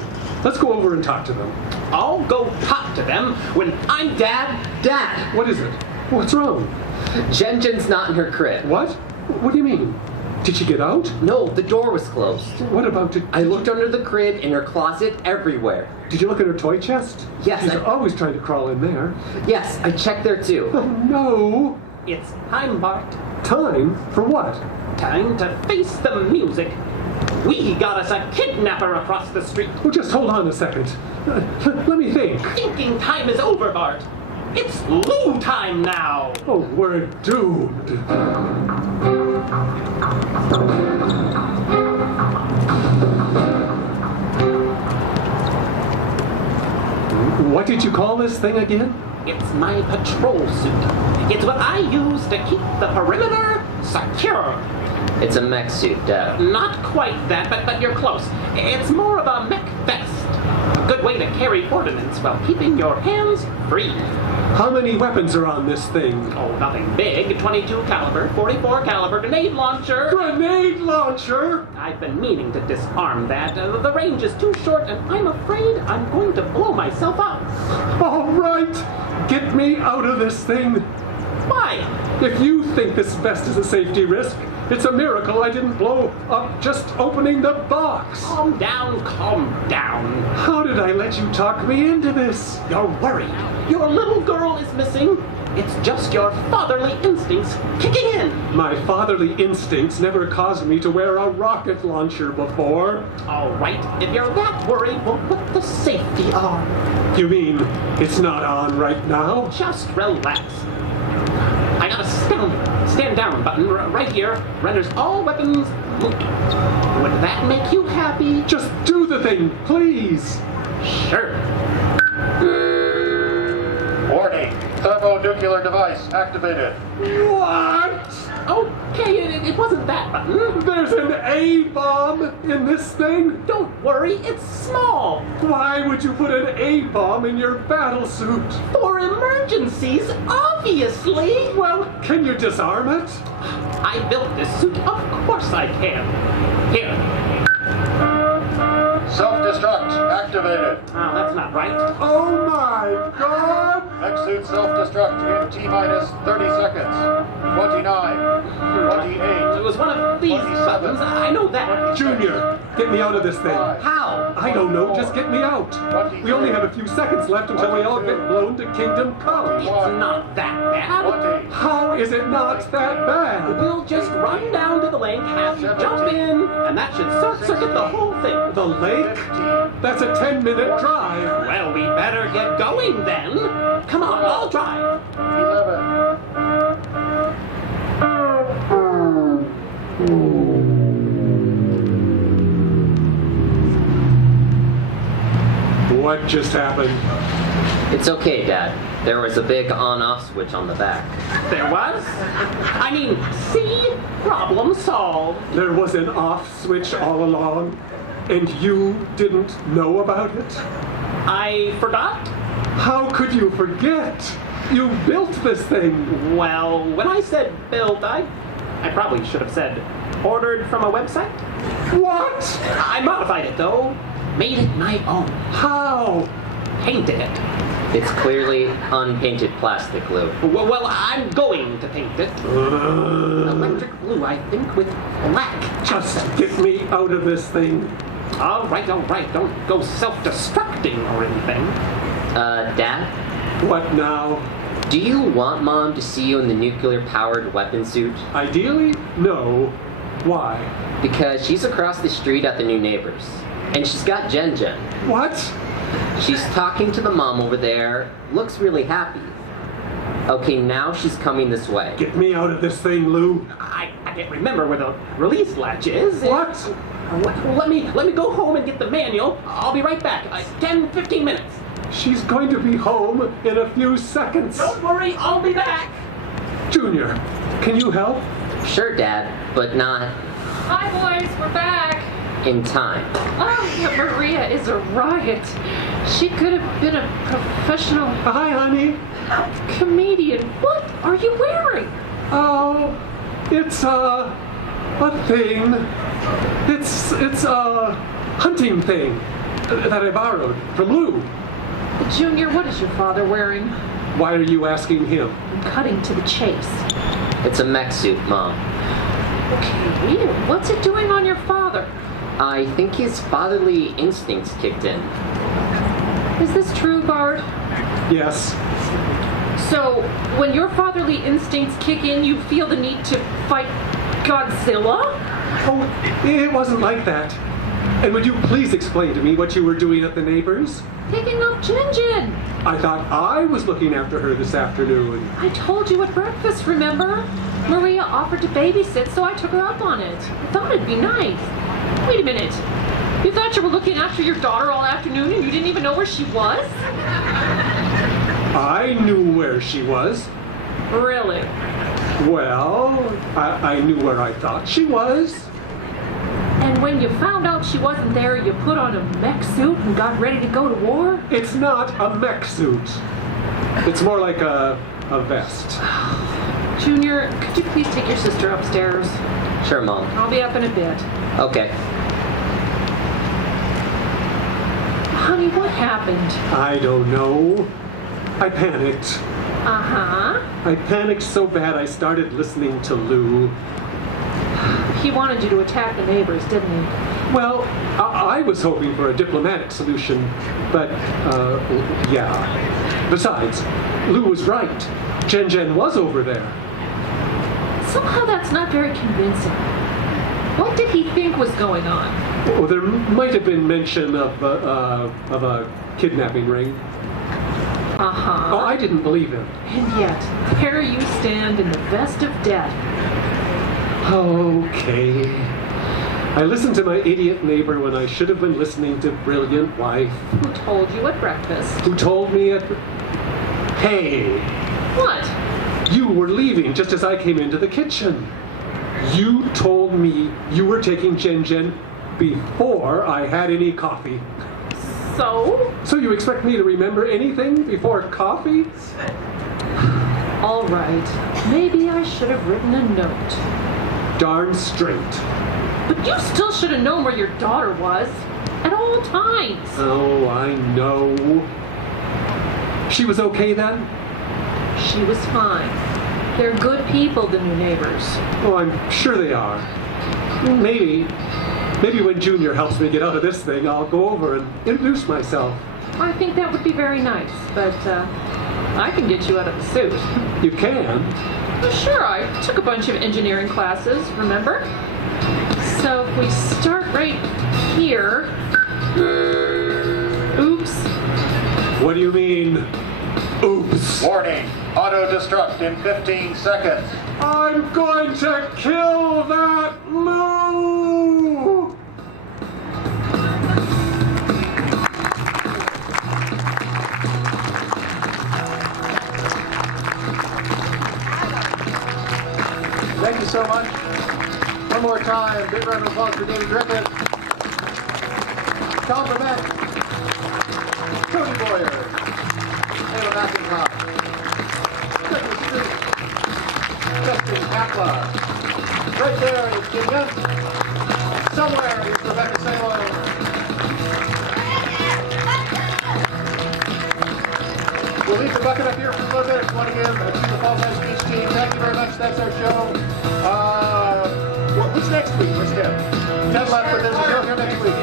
Let's go over and talk to them. I'll go talk to them when I'm Dad! What is it? What's wrong? Jen's not in her crib. What? What do you mean? Did she get out? No, the door was closed. What about it? I looked under the crib, in her closet, everywhere. Did you look in her toy chest? Yes, She's always trying to crawl in there. Yes, I checked there too. Oh, no. It's time, Bart. Time? For what? Time to face the music. We got us a kidnapper across the street. Well, just hold on a second. Let me think. Thinking time is over, Bart. It's Lou time now. Oh, we're doomed. What did you call this thing again? It's my patrol suit. It's what I use to keep the perimeter secure. It's a mech suit, Dad. Not quite that, but you're close. It's more of a mech vest. A good way to carry ordnance while keeping your hands free. How many weapons are on this thing? Oh, nothing big. 22 caliber, 44 caliber grenade launcher. Grenade launcher? I've been meaning to disarm that. The range is too short, and I'm afraid I'm going to blow myself up. All right. Get me out of this thing. Why? If you think this vest is a safety risk, it's a miracle I didn't blow up just opening the box. Calm down, calm down. How did I let you talk me into this? You're worried. Your little girl is missing. It's just your fatherly instincts kicking in. My fatherly instincts never caused me to wear a rocket launcher before. All right, if you're that worried, we'll put the safety on. You mean it's not on right now? Just relax. I got a stand down button right here. Renders all weapons moot. Would that make you happy? Just do the thing, please. Sure. Warning. Thermonuclear device activated. What? Okay, it wasn't that button. There's an A-bomb in this thing? Don't worry, it's small. Why would you put an A-bomb in your battle suit? For emergencies, obviously. Well, can you disarm it? I built this suit, of course I can. Here. Self-destruct activated. Oh, that's not right. Oh my God! Next suit self-destruct in T-minus 30 seconds. 29. 28. It was one of these 27. buttons. I know that. Junior, get me out of this thing. How? I don't know, just get me out. We only have a few seconds left until we all get blown to Kingdom Come. It's not that bad. 20. How is it not that bad? We'll just run down to the lake, have you jump in, and that should short-circuit the whole thing. The lake? That's a 10-minute drive. Well, we better get going then. Come on, I'll drive. 11. What just happened? It's okay, Dad. There was a big on-off switch on the back. There was? I mean, see? Problem solved. There was an off switch all along, and you didn't know about it? I forgot? How could you forget? You built this thing. Well, when I said built, I probably should have said ordered from a website. What? I modified it, though. Made it my own. How? Painted it. It's clearly unpainted plastic, Lou. Well, I'm going to paint it. Electric blue, I think, with black. Just get me out of this thing. All right. Don't go self-destructing or anything. Dad? What now? Do you want Mom to see you in the nuclear-powered weapon suit? Ideally, no. Why? Because she's across the street at the new neighbors. And she's got Jen. What? She's talking to the mom over there. Looks really happy. Okay, now she's coming this way. Get me out of this thing, Lou. I can't remember where the release latch is. What? Let me go home and get the manual. I'll be right back. 10-15 minutes. She's going to be home in a few seconds. Don't worry, I'll be back. Junior, can you help? Sure, Dad, but not Hi, boys, we're back. in time. Oh, Maria is a riot. She could have been a professional Hi, honey. comedian. What are you wearing? Oh, it's a thing. It's a hunting thing that I borrowed from Lou. Junior, what is your father wearing? Why are you asking him? I'm cutting to the chase. It's a mech suit, Mom. Okay, what's it doing on your father? I think his fatherly instincts kicked in. Is this true, Bard? Yes. So, when your fatherly instincts kick in, you feel the need to fight Godzilla? Oh, it wasn't like that. And would you please explain to me what you were doing at the neighbors? Picking up Jin. I thought I was looking after her this afternoon. I told you at breakfast, remember? Maria offered to babysit, so I took her up on it. I thought it'd be nice. Wait a minute. You thought you were looking after your daughter all afternoon and you didn't even know where she was? I knew where she was. Really? Well, I knew where I thought she was. And when you found out she wasn't there, you put on a mech suit and got ready to go to war? It's not a mech suit. It's more like a vest. Junior, could you please take your sister upstairs? Sure, Mom. I'll be up in a bit. Okay. Honey, what happened? I don't know. I panicked. Uh-huh. I panicked so bad I started listening to Lou. He wanted you to attack the neighbors, didn't he? Well, I was hoping for a diplomatic solution, but, yeah. Besides, Lou was right. Jen was over there. Somehow that's not very convincing. What did he think was going on? Oh, there might have been mention of a kidnapping ring. Uh-huh. Oh, I didn't believe him. And yet, there you stand in the vest of death. Okay. I listened to my idiot neighbor when I should have been listening to brilliant wife. Who told you at breakfast? Who told me at... Hey! What? You were leaving just as I came into the kitchen. You told me you were taking Jen before I had any coffee. So? So you expect me to remember anything before coffee? All right. Maybe I should have written a note. Darn straight. But you still should have known where your daughter was. At all times. Oh, I know. She was okay then? She was fine. They're good people, the new neighbors. Oh, I'm sure they are. Maybe when Junior helps me get out of this thing, I'll go over and introduce myself. I think that would be very nice, but I can get you out of the suit. You can? Well, sure, I took a bunch of engineering classes, remember? So if we start right here... Oops. What do you mean, oops? Warning, auto-destruct in 15 seconds. I'm going to kill that Lou! Thank you so much. One more time, big round of applause for David Griffith. Compliment, Cody Boyer, Taylor McIntosh, Douglas Street, Justin Kapla. Right there is Jim Young. Somewhere is Rebecca Salo. We'll leave the bucket up here for a little bit. If you want to give to the Falls High Speech team, thank you very much. That's our show. What's next week? What's Tim? 10 left, but there's a show here next week.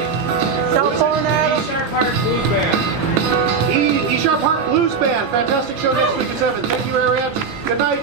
Cell phone ads. E-Sharp Heart Blues Band. E-Sharp Heart Blues Band. Fantastic show next week at 7. Thank you, Ariette. Good night.